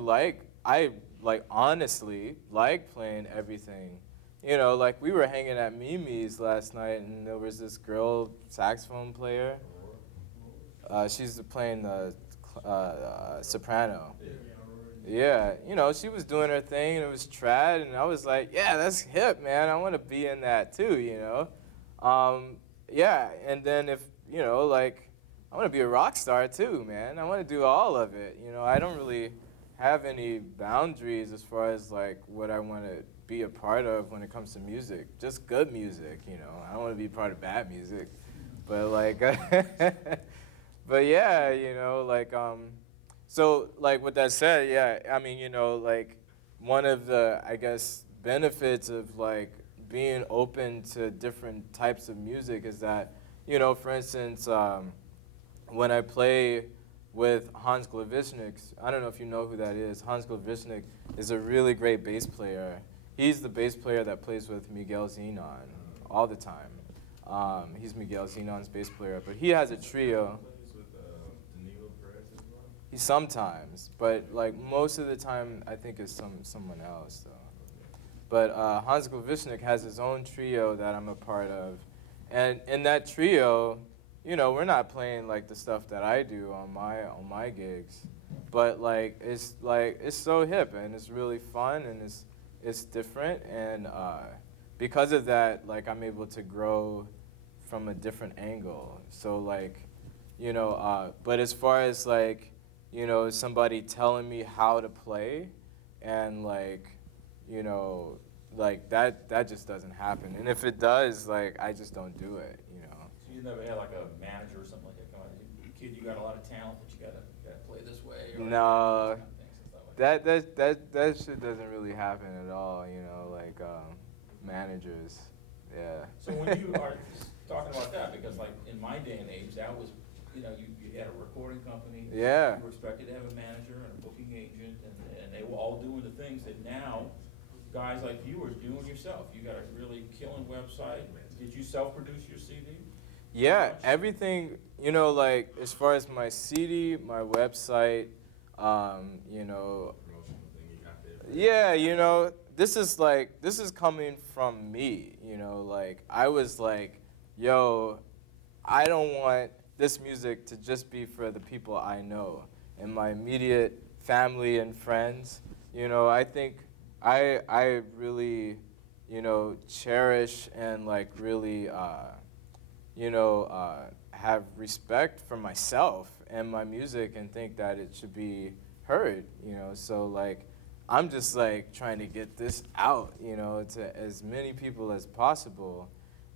honestly like playing everything. You know, like we were hanging at Mimi's last night, and there was this girl saxophone player. She's playing the soprano. Yeah, you know, she was doing her thing, and it was trad, and I was like, yeah, that's hip, man. I want to be in that too, you know. Yeah, and then if, you know, like, I want to be a rock star too, man. I want to do all of it. You know, I don't really have any boundaries as far as like what I want to be a part of when it comes to music. Just good music, you know. I don't want to be part of bad music, but like, but yeah, you know, like, so like with that said, yeah, I mean, you know, like one of the, I guess, benefits of like being open to different types of music is that, you know, for instance, when I play with Hans Glavishnik, I don't know if you know who that is. Hans Glavishnik is a really great bass player. He's the bass player that plays with Miguel Zenon all the time. He's Miguel Zenon's bass player, but he has a trio. He sometimes, but like most of the time, I think it's someone else though. But Hans Glavishnik has his own trio that I'm a part of, and in that trio, you know, we're not playing like the stuff that I do on my gigs, but like it's so hip and it's really fun and it's different, and because of that, like I'm able to grow from a different angle. So like, you know, but as far as like, you know, somebody telling me how to play, and like, you know, like that just doesn't happen. And if it does, like I just don't do it, you know. So you never had like a manager or something like that come out, kid, you got a lot of talent, but you gotta play this way. Or No, kind of things and stuff like that shit doesn't really happen at all, you know, like managers, yeah. So when you are talking about that, because like in my day and age, that was, you know, you had a recording company. Yeah. You were expected to have a manager and a booking agent, and they were all doing the things that now guys like you are doing yourself. You got a really killing website. Did you self-produce your CD? Yeah, everything, you know, like as far as my CD, my website, you know, yeah, you know, this is coming from me, you know, like I was like, yo, I don't want this music to just be for the people I know and my immediate family and friends. You know, I think I really, you know, cherish and like really, you know, have respect for myself and my music and think that it should be heard, you know. So like, I'm just like trying to get this out, you know, to as many people as possible.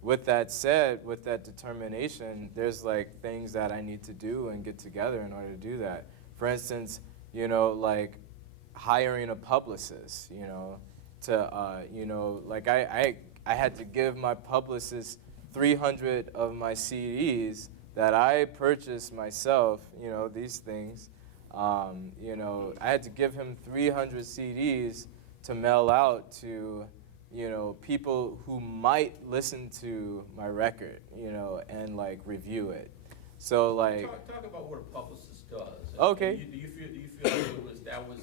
With that said, with that determination, there's like things that I need to do and get together in order to do that. For instance, you know, like hiring a publicist, you know, to, you know, like I had to give my publicist 300 of my CDs that I purchased myself, you know, these things. You know, I had to give him 300 CDs to mail out to, you know, people who might listen to my record, you know, and like review it. So like, Talk about what a publicist does. Okay. Do you feel that was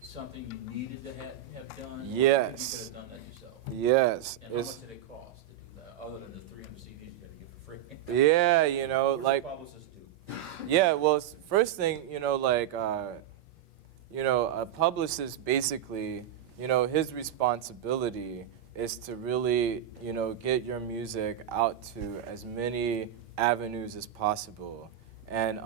something you needed to have done? Or Yes. you could have done that yourself? yes, And how it's, much did it cost to do that, other than the 300 CDs you got to get for free? yeah, you know, What does like, a publicist do? yeah, well, first thing, you know, like, you know, a publicist basically, you know, his responsibility is to really, you know, get your music out to as many avenues as possible. And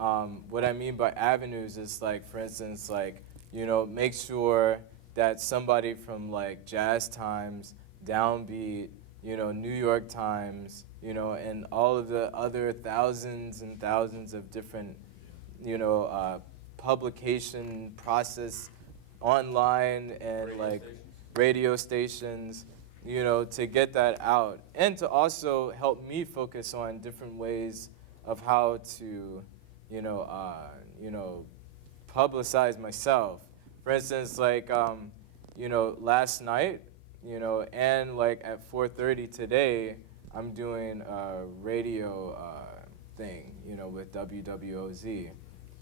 what I mean by avenues is like, for instance, like, you know, make sure that somebody from like Jazz Times, Downbeat, you know, New York Times, you know, and all of the other thousands and thousands of different, you know, publication process online and Radio like stations? radio stations, you know, to get that out and to also help me focus on different ways of how to, you know, publicize myself. For instance, like, you know, last night, you know, and like at 4:30 today, I'm doing a radio thing, you know, with WWOZ.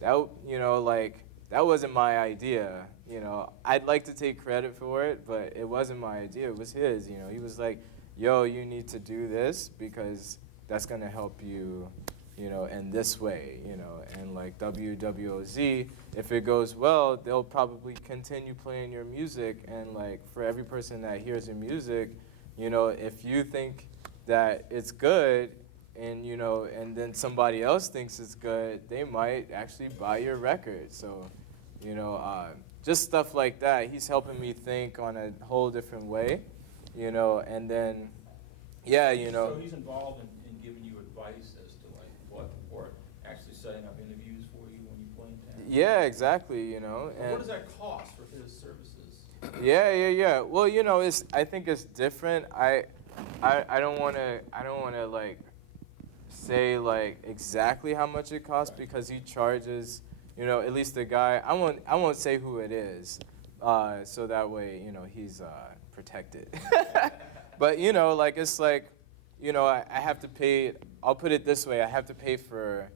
That, you know, like, that wasn't my idea, you know. I'd like to take credit for it, but it wasn't my idea, it was his, you know. He was like, yo, you need to do this because that's gonna help you, you know, in this way, you know. And like WWOZ, if it goes well, they'll probably continue playing your music. And like for every person that hears your music, you know, if you think that it's good and, you know, and then somebody else thinks it's good, they might actually buy your record. So, you know, just stuff like that. He's helping me think on a whole different way, you know, and then, yeah, you know. So he's involved in giving you advice as to like what, or actually setting up interviews for you when you play in town? Yeah, exactly, you know. Well, what does that cost for his services? Yeah. Well, you know, I think it's different. I don't wanna like say like exactly how much it costs because he charges, you know, at least the guy. I won't say who it is, so that way, you know, he's protected. But you know, like it's like, you know, I have to pay. I'll put it this way: I have to pay for,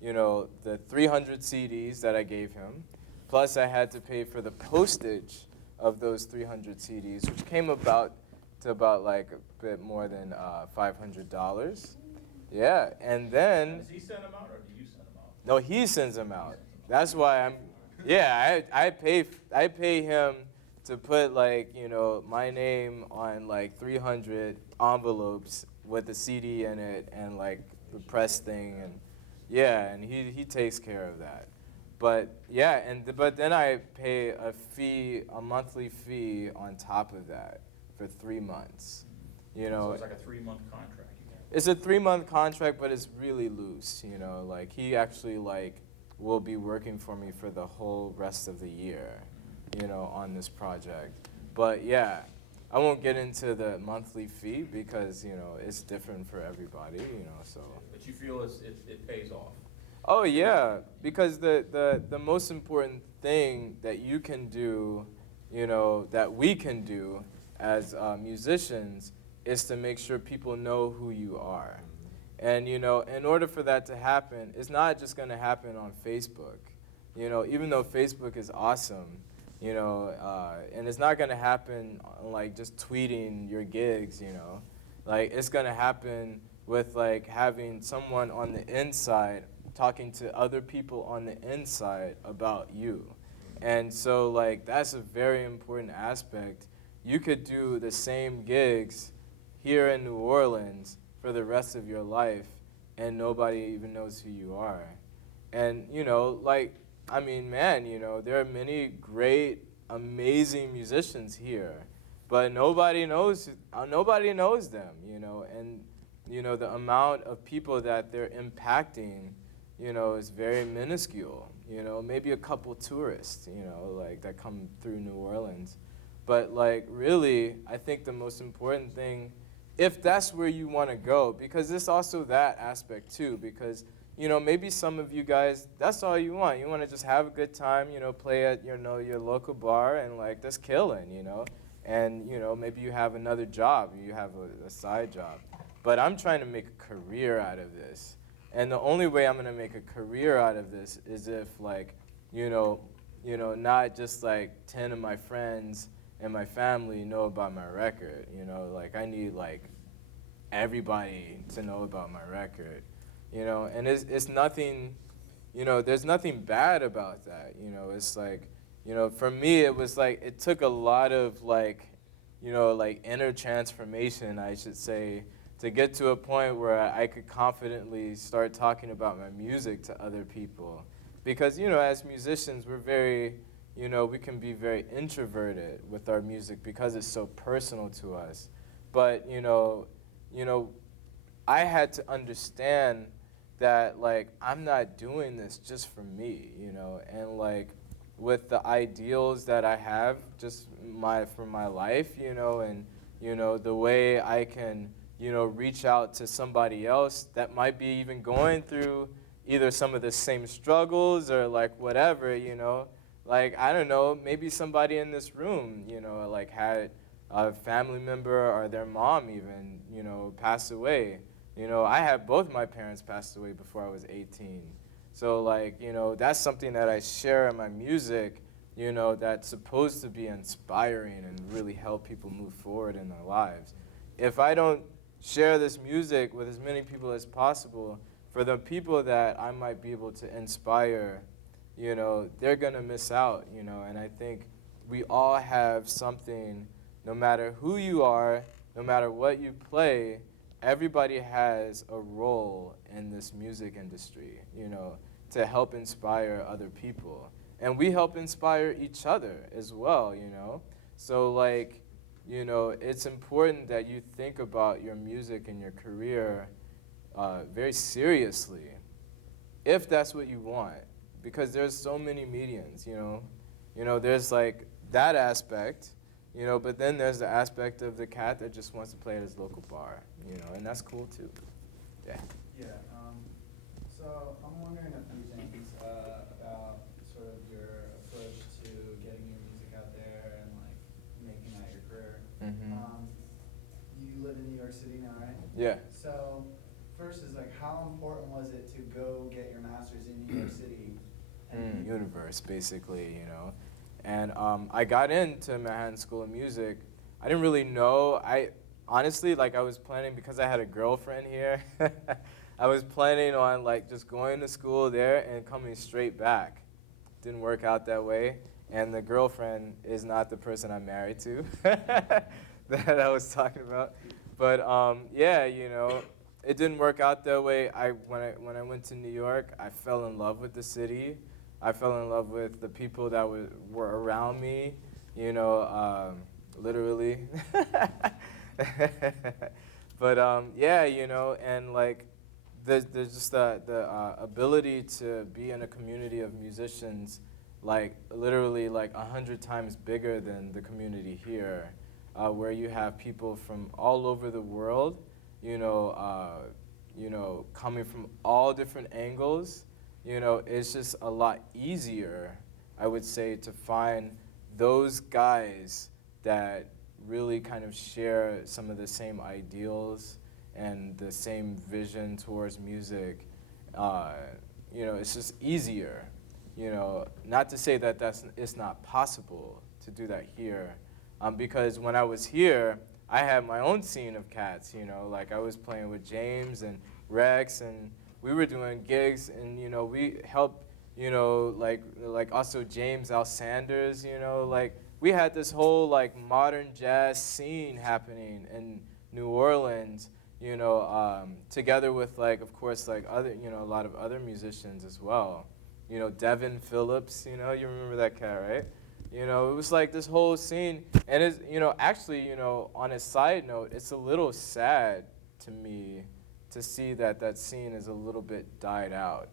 you know, the 300 CDs that I gave him, plus I had to pay for the postage of those 300 CDs, which came about to about like a bit more than $500. Yeah, and then Does he send them out, or do you send them out? no, he sends them out. That's why I pay him to put like, you know, my name on like 300 envelopes with a CD in it and like the press thing and yeah, and he takes care of that. But yeah, but then I pay a monthly fee on top of that for 3 months. You So know, it's like a 3-month contract you have. it's a 3-month contract, but it's really loose, you know, like he actually like will be working for me for the whole rest of the year, you know, on this project. But yeah, I won't get into the monthly fee because, you know, it's different for everybody, you know, so. But you feel it pays off? Oh yeah, because the most important thing that you can do, you know, that we can do as musicians is to make sure people know who you are. And, you know, in order for that to happen, it's not just going to happen on Facebook. You know, even though Facebook is awesome, you know, and it's not going to happen like just tweeting your gigs, you know. Like, it's going to happen with, like, having someone on the inside talking to other people on the inside about you. And so, like, that's a very important aspect. You could do the same gigs here in New Orleans for the rest of your life, and nobody even knows who you are. And, you know, like, I mean, man, you know, there are many great, amazing musicians here, but nobody knows them, you know, and, you know, the amount of people that they're impacting, you know, is very minuscule, you know, maybe a couple tourists, you know, like, that come through New Orleans. But, like, really, I think the most important thing, if that's where you want to go, because it's also that aspect too, because, you know, maybe some of you guys, that's all you want. You want to just have a good time, you know, play at, you know, your local bar and like just killing, you know, and, you know, maybe you have another job, you have a side job. But I'm trying to make a career out of this. And the only way I'm gonna make a career out of this is if like, not just like 10 of my friends and my family know about my record. Like I need like everybody to know about my record. And it's nothing, there's nothing bad about that. It's like, for me it was like it took a lot of like, like inner transformation, I should say, to get to a point where I could confidently start talking about my music to other people. Because, as musicians, we're very, we can be very introverted with our music because it's so personal to us. But, I had to understand that, like, I'm not doing this just for me, and, like, with the ideals that I have just for my life, and, the way I can, reach out to somebody else that might be even going through either some of the same struggles or like whatever, like, I don't know, maybe somebody in this room, like had a family member or their mom even, pass away. I had both my parents pass away before I was 18. So like, that's something that I share in my music, that's supposed to be inspiring and really help people move forward in their lives. If I don't share this music with as many people as possible, for the people that I might be able to inspire, they're gonna miss out, and I think we all have something, no matter who you are, no matter what you play, everybody has a role in this music industry, to help inspire other people. And we help inspire each other as well, So like, it's important that you think about your music and your career very seriously, if that's what you want, because there's so many mediums, there's like that aspect, but then there's the aspect of the cat that just wants to play at his local bar, and that's cool too. Yeah. Yeah. So I'm wondering a few things about sort of your approach to getting your music out there and like making that your career. Mm-hmm. You live in New York City now, right? Yeah. So first is like, how important was it to go get your master's in New York City? Universe, basically, And I got into Manhattan School of Music. I didn't really know. I honestly, like, I was planning, because I had a girlfriend here, I was planning on, like, just going to school there and coming straight back. Didn't work out that way. And the girlfriend is not the person I'm married to that I was talking about. But, yeah, it didn't work out that way. When I went to New York, I fell in love with the city. I fell in love with the people that were around me, literally. But yeah, and like there's just the ability to be in a community of musicians, like literally like 100 times bigger than the community here, where you have people from all over the world, coming from all different angles. It's just a lot easier, I would say, to find those guys that really kind of share some of the same ideals and the same vision towards music. It's just easier. Not to say that it's not possible to do that here, because when I was here, I had my own scene of cats. Like I was playing with James and Rex, and we were doing gigs, and we helped, like also James Al Sanders, like we had this whole like modern jazz scene happening in New Orleans, together with like, of course, like other, a lot of other musicians as well. Devin Phillips, you remember that cat, right? It was like this whole scene, and it's, actually, on a side note, it's a little sad to me to see that scene is a little bit died out.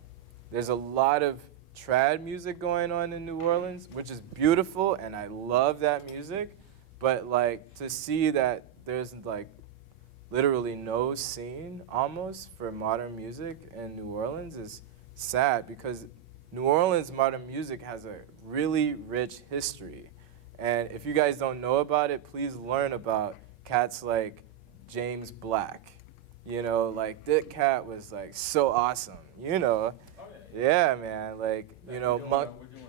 There's a lot of trad music going on in New Orleans, which is beautiful, and I love that music, but like to see that there's like literally no scene almost for modern music in New Orleans is sad, because New Orleans modern music has a really rich history. And if you guys don't know about it, please learn about cats like James Black, you know, like that cat was like so awesome, you know. Oh, Yeah, man, like, you know, Monk. We're doing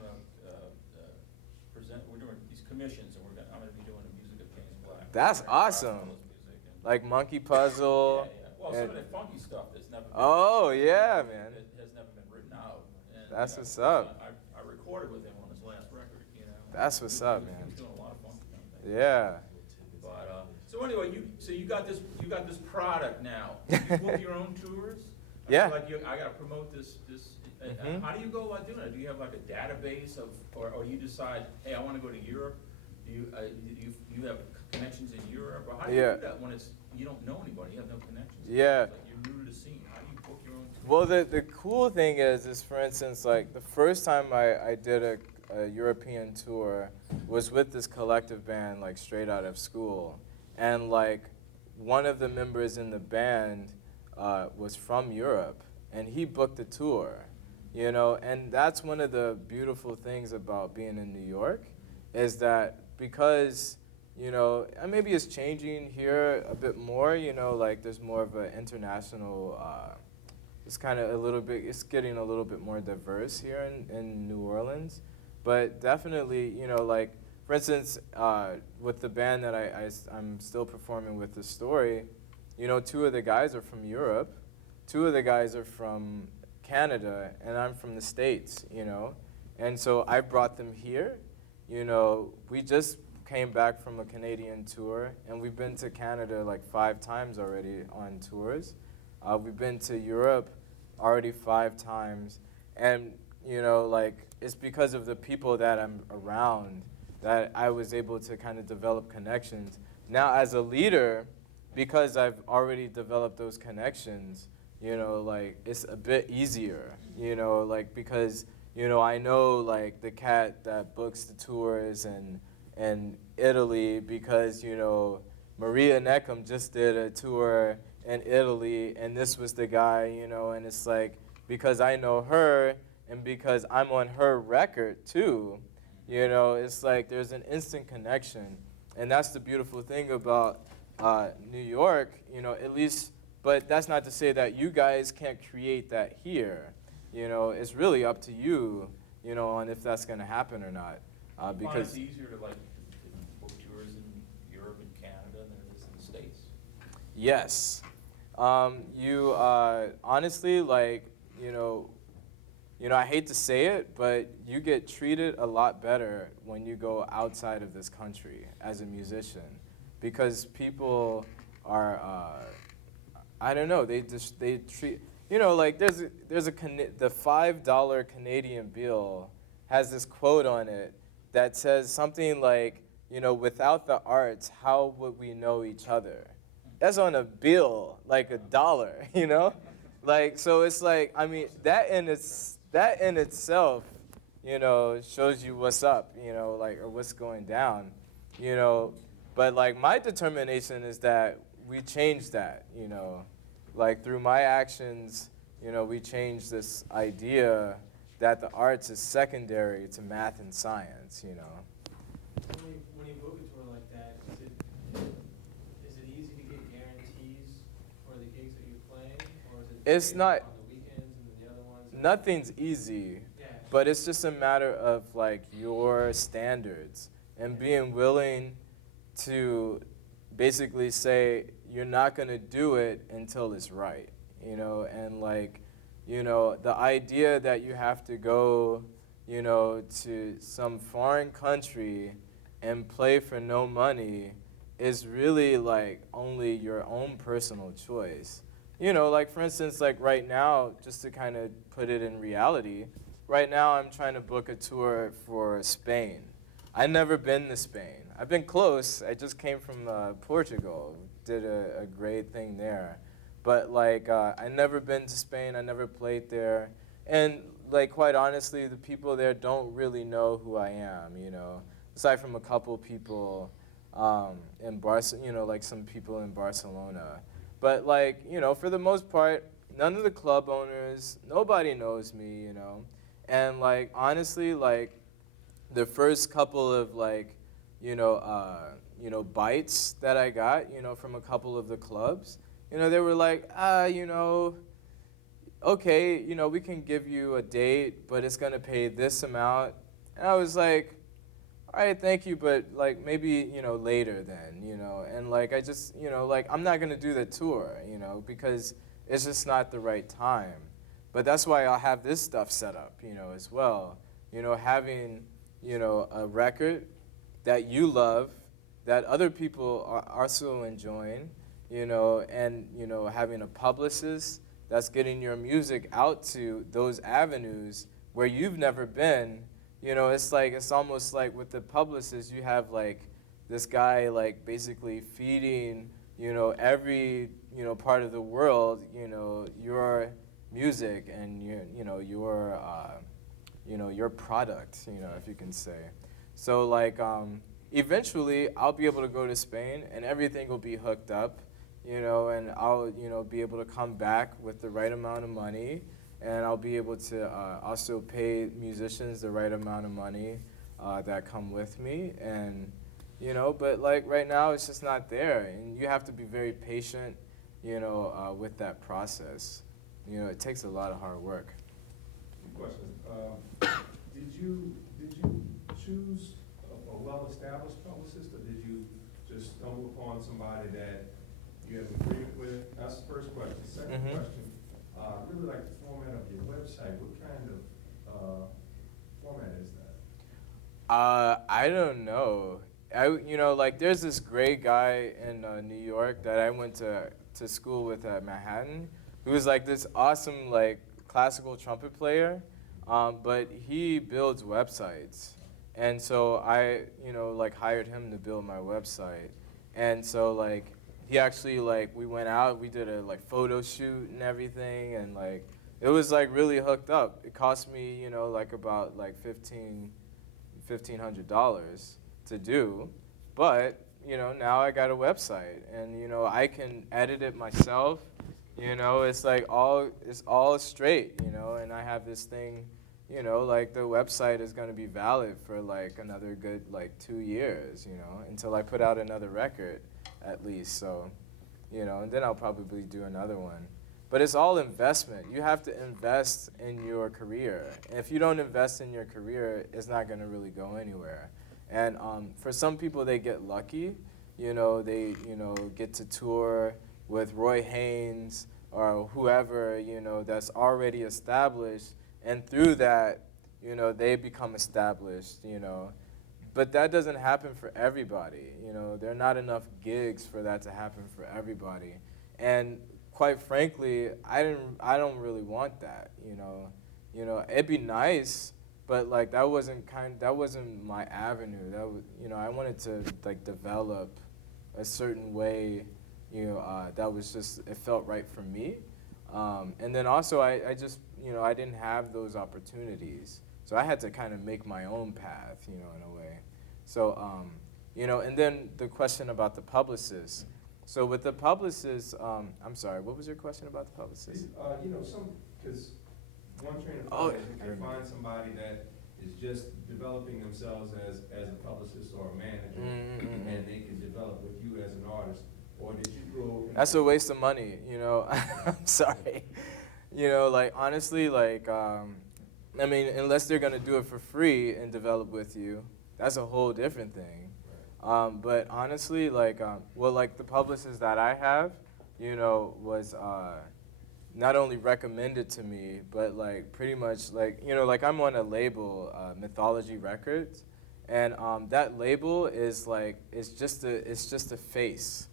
we're doing these commissions, and I'm gonna be doing the music of James Black. That's We're gonna try awesome. some of those music and- Like Monkey Puzzle. Yeah, yeah. Well, some of the funky stuff that's never been. Oh, yeah, man. That has never been written out. And, That's you know, what's up. I recorded with him on his last record, you know. That's what's up, He man. was doing a lot of funky things. Yeah. But, so anyway, you got this product now. You book your own tours? I Yeah. feel like I gotta promote this, Mhm. how do you go about doing it? Do you have like a database of, or you decide, hey, I wanna go to Europe? Do you have connections in Europe? Or how do you Yeah. do that when you don't know anybody, you have no connections? Yeah. It's like you're new to the scene. How do you book your own tour? Well, the cool thing is for instance, like the first time I did a European tour was with this collective band, like straight out of school. And like one of the members in the band was from Europe, and he booked the tour, you know. And that's one of the beautiful things about being in New York, is that because, you know, and maybe it's changing here a bit more, you know, like there's more of an international, it's kind of it's getting a little bit more diverse here in New Orleans. But definitely, you know, like, for instance, with the band that I'm still performing with, The Story, you know, 2 of the guys are from Europe, 2 of the guys are from Canada, and I'm from the States, you know. And so I brought them here. You know, we just came back from a Canadian tour, and we've been to Canada like 5 times already on tours. We've been to Europe already 5 times, and, you know, like, it's because of the people that I'm around that I was able to kind of develop connections. Now, as a leader, because I've already developed those connections, you know, like, it's a bit easier, you know, like, because, you know, I know, like, the cat that books the tours in Italy because, you know, Maria Neckham just did a tour in Italy, and this was the guy, you know, and it's like, because I know her, and because I'm on her record, too, you know, it's like there's an instant connection. And that's the beautiful thing about New York, you know, at least, but that's not to say that you guys can't create that here. You know, it's really up to you, you know, on if that's going to happen or not. You find Because it's easier to like book tours in Europe and Canada than it is in the States? yes, you honestly, like, you know, I hate to say it, but you get treated a lot better when you go outside of this country as a musician, because people are, I don't know, they treat, you know, like the $5 Canadian bill has this quote on it that says something like, you know, without the arts, how would we know each other? That's on a bill, like $1, you know? Like, so it's like, I mean, that in itself, you know, shows you what's up, you know, like, or what's going down, you know. But like my determination is that we change that, you know. Like through my actions, you know, we change this idea that the arts is secondary to math and science, you know. When you book a tour like that, is it easy to get guarantees for the gigs that you're playing, or is it It's not- on the weekends and the other ones? Nothing's easy, Yeah. but it's just a matter of like your standards and being willing to basically say you're not going to do it until it's right, you know. And like, you know, the idea that you have to go, you know, to some foreign country and play for no money is really like only your own personal choice. You know, like for instance, like right now, just to kind of put it in reality, right now I'm trying to book a tour for Spain. I've never been to Spain. I've been close. I just came from Portugal, did a great thing there. But like, I never been to Spain. I never played there. And like, quite honestly, the people there don't really know who I am, you know, aside from a couple people in Barcelona, you know, like some people in Barcelona. But like, you know, for the most part, none of the club owners, nobody knows me, you know. And like, honestly, like, the first couple of like, you know, bites that I got, you know, from a couple of the clubs, they were like, okay, we can give you a date, but it's gonna pay this amount. And I was like, all right, thank you, but like maybe, later then, and like I just, like I'm not gonna do the tour, because it's just not the right time. But that's why I'll have this stuff set up, as well. Having, a record that you love, that other people are also enjoying, and, having a publicist that's getting your music out to those avenues where you've never been. It's almost like with the publicist, you have like this guy like basically feeding, every, part of the world, your music and your product, if you can say. So like, eventually I'll be able to go to Spain and everything will be hooked up, and I'll, be able to come back with the right amount of money, and I'll be able to also pay musicians the right amount of money that come with me, and, but like right now it's just not there, and you have to be very patient, with that process. It takes a lot of hard work. Question. Did you choose a well-established publicist, or did you just stumble upon somebody that you have an agreement with? That's the first question. Second question, I really like the format of your website. What kind of format is that? I don't know. Like there's this great guy in New York that I went to school with at Manhattan, who was like this awesome like classical trumpet player, but he builds websites. And so I, like hired him to build my website. And so like, he actually like, we went out, we did a like photo shoot and everything. And like, it was like really hooked up. It cost me, like about like $1,500 to do. But, now I got a website and, I can edit it myself. It's like it's all straight, and I have this thing, like the website is going to be valid for like another good like 2 years, until I put out another record at least. So, and then I'll probably do another one. But it's all investment. You have to invest in your career. If you don't invest in your career, it's not going to really go anywhere. And for some people, they get lucky. They get to tour with Roy Haynes or whoever, that's already established. And through that, they become established, But that doesn't happen for everybody. There are not enough gigs for that to happen for everybody. And quite frankly, I don't really want that, It'd be nice, but like that wasn't my avenue. That was, I wanted to like develop a certain way, that was just, it felt right for me. And then also I just, I didn't have those opportunities. So I had to kind of make my own path, in a way. So, and then the question about the publicist. So with the publicist, I'm sorry, what was your question about the publicist? Because one train of Oh, thought is you can find somebody that is just developing themselves as a publicist or a manager, and they can develop with you as an artist. Or did you go? That's a waste of money, I'm sorry. Like honestly, like, I mean, unless they're gonna do it for free and develop with you, that's a whole different thing. But honestly, like, like the publicist that I have, was not only recommended to me, but like pretty much like, like I'm on a label, Mythology Records, and that label is like, it's just a face,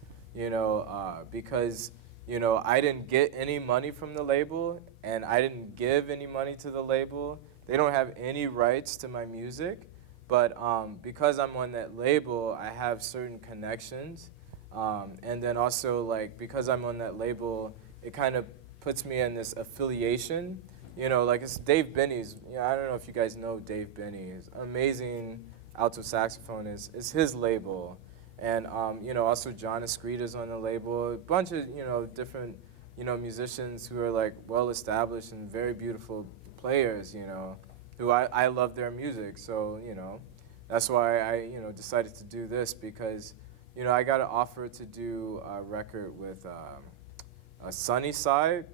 because, I didn't get any money from the label, and I didn't give any money to the label. They don't have any rights to my music, but because I'm on that label, I have certain connections, and then also like because I'm on that label, it kind of puts me in this affiliation, like it's Dave Benny's. I don't know if you guys know Dave Benny. He's amazing alto saxophonist. It's his label, and also John Escrita's on the label. A bunch of different musicians who are like well established and very beautiful players, who I love their music. So that's why I decided to do this, because I got an offer to do a record with a sunny side,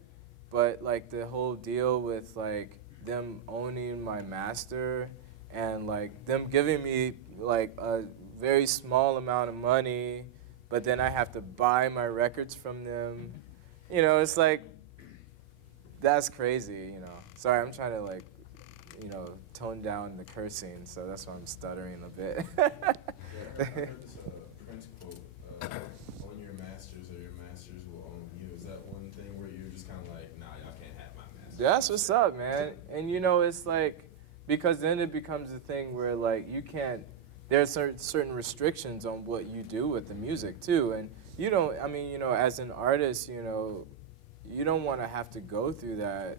but like the whole deal with like them owning my master and like them giving me like a very small amount of money, but then I have to buy my records from them. You know, it's like, that's crazy, you know. Sorry, I'm trying to like, you know, tone down the cursing, so that's why I'm stuttering a bit. Yeah, I heard this principle, own your masters or your masters will own you. Is that one thing where you're just kind of like, nah, y'all can't have my masters? That's what's up, man. And you know, it's like, because then it becomes a thing where like you can't, there are certain restrictions on what you do with the music too. And you don't, I mean, you know, as an artist, you know, you don't want to have to go through that,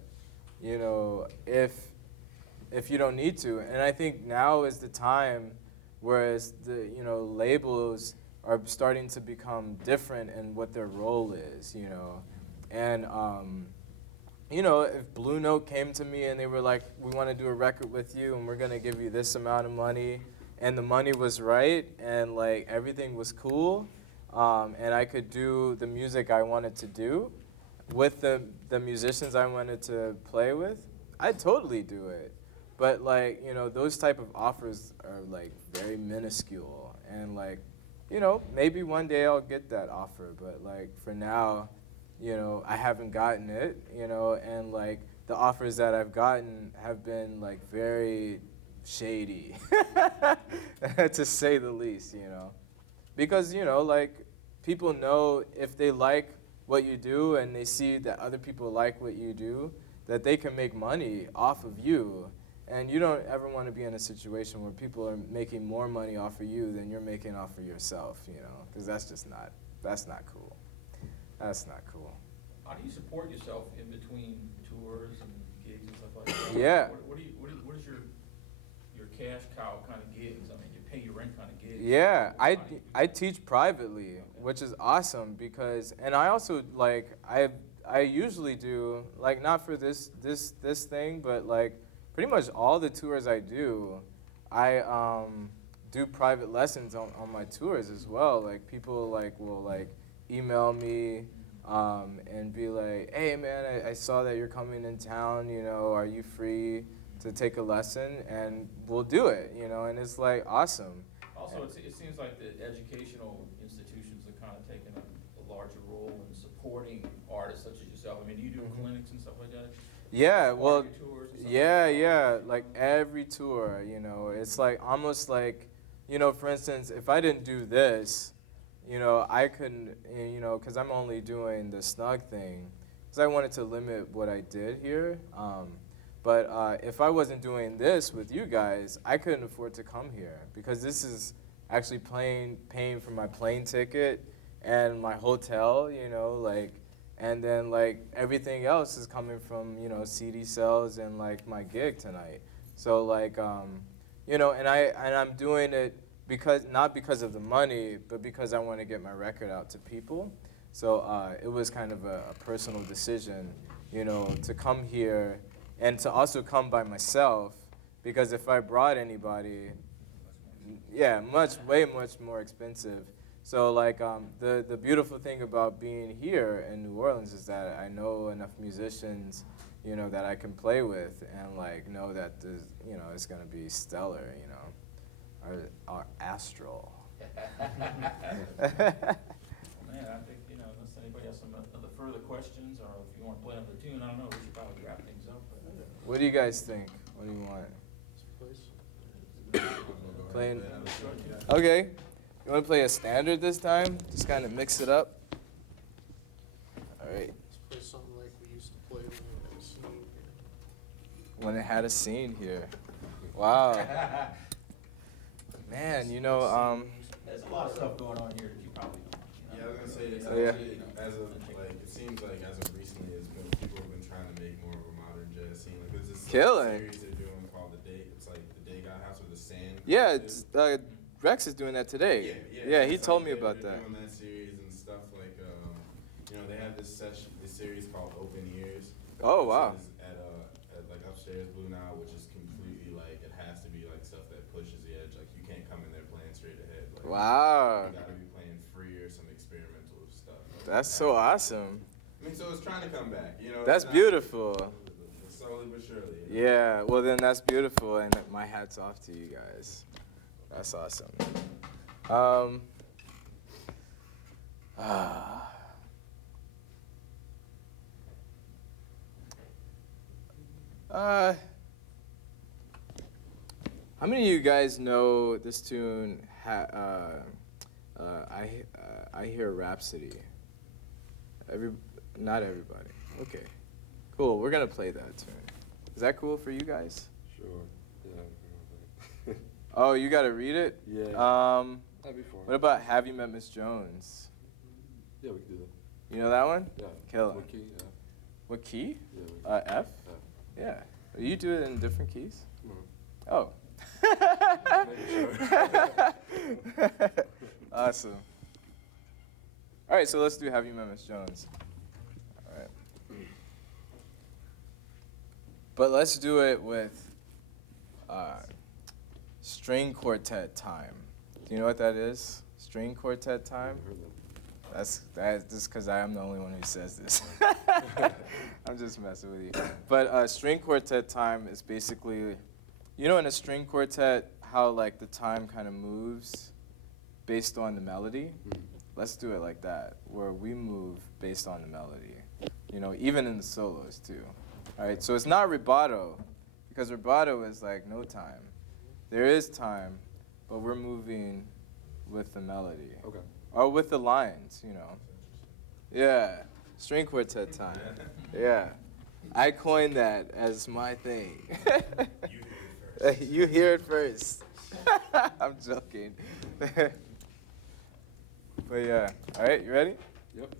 you know, if you don't need to. And I think now is the time, whereas the, you know, labels are starting to become different in what their role is, you know. And, you know, if Blue Note came to me and they were like, we want to do a record with you and we're going to give you this amount of money, and the money was right and like everything was cool, and I could do the music I wanted to do with the musicians I wanted to play with, I'd totally do it. But like, you know, those type of offers are like very minuscule, and like, you know, maybe one day I'll get that offer, but like for now, you know, I haven't gotten it, you know, and like the offers that I've gotten have been like very shady, to say the least, you know. Because, you know, like people know if they like what you do and they see that other people like what you do, that they can make money off of you. And you don't ever want to be in a situation where people are making more money off of you than you're making off of yourself, you know, because that's just not, that's not cool. That's not cool. How do you support yourself in between tours and gigs and stuff like that? Yeah. What is your cash cow kind of gigs? I mean, you pay your rent kind of gigs. Yeah, I teach privately, which is awesome because, and I also like, I usually do, like not for this thing, but like pretty much all the tours I do, I do private lessons on my tours as well. Like people like will like email me and be like, hey man, I saw that you're coming in town, you know, are you free to take a lesson? And we'll do it, you know, and it's like awesome. Also, it seems like the educational institutions are kind of taking a larger role in supporting artists such as yourself. I mean, do you do clinics and stuff like that? Yeah, As part well, of your tours and stuff yeah, like that? yeah, like every tour, you know, it's like almost like, you know, for instance, if I didn't do this, you know, I couldn't, you know, because I'm only doing the snug thing, because I wanted to limit what I did here. But if I wasn't doing this with you guys, I couldn't afford to come here, because this is actually paying for my plane ticket and my hotel, you know, like, and then like everything else is coming from, you know, CD sales and like my gig tonight. So like, you know, and I'm doing it because, not because of the money, but because I want to get my record out to people. So it was kind of a personal decision, you know, to come here and to also come by myself, because if I brought anybody, yeah, way much more expensive. So like the beautiful thing about being here in New Orleans is that I know enough musicians, you know, that I can play with and like know that there's, you know, it's gonna be stellar, you know, or astral. Man, I think, you know, unless anybody has some other further questions, or if you want to play another tune, I don't know, we should probably wrap things up. What do you guys think? What do you want? Playing. Okay. You want to play a standard this time? Just kind of mix it up. All right. Let's play something like we used to play When it had a scene here. Wow. Man, you know, There's a lot of stuff going on here that you probably don't. Yeah, I was gonna say, it's Yeah. actually, as of, like, it seems like as of recently, it's been, people have been trying to make more of a modern jazz scene. Like, there's this Killing. series they're doing called it's like the Day God House with the sand. yeah, it's, Rex is doing that today. Yeah, he it's told like me about they're that. doing that series and stuff, like, you know, they have this series called Open Ears. Oh, which wow. is at like upstairs Blue Nile, which is completely like, it has to be like stuff that pushes the edge. Like, you can't come in there playing straight ahead. Like, Wow. you gotta be playing free or some experimental stuff. Like, That's so awesome. I mean, so it's trying to come back. You know. That's it's not- beautiful. Slowly but surely. Yeah, well then that's beautiful, and my hat's off to you guys. That's awesome. How many of you guys know this tune? I hear Rhapsody. Not everybody. Okay, cool. We're gonna play that tune. Is that cool for you guys? Sure. Yeah. Oh, you gotta read it. Yeah. Not before. What about Have You Met Miss Jones? Yeah, we can do that. You know that one? Yeah. Kill it. What key? Yeah. What key? Yeah. F? Yeah. You do it in different keys? Come on. Oh. Making sure. Awesome. All right, so let's do Have You Met Miss Jones. All right. But let's do it with string quartet time. Do you know what that is? String quartet time? Heard that. That's just because I am the only one who says this. I'm just messing with you. But string quartet time is basically, you know, in a string quartet, how like the time kind of moves based on the melody. Let's do it like that, where we move based on the melody. You know, even in the solos too. All right, so it's not rubato, because rubato is like no time. There is time, but we're moving with the melody. Okay. Or with the lines, you know. Yeah, string quartet time. Yeah, I coined that as my thing. You hear it first. I'm joking. But yeah, all right, you ready? Yep.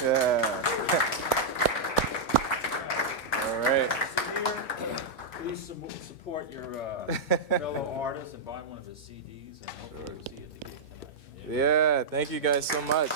Yeah. All right. Samir, please support your fellow artist and buy one of his CDs, and hopefully we'll see you at the gig tonight. Yeah, thank you guys so much.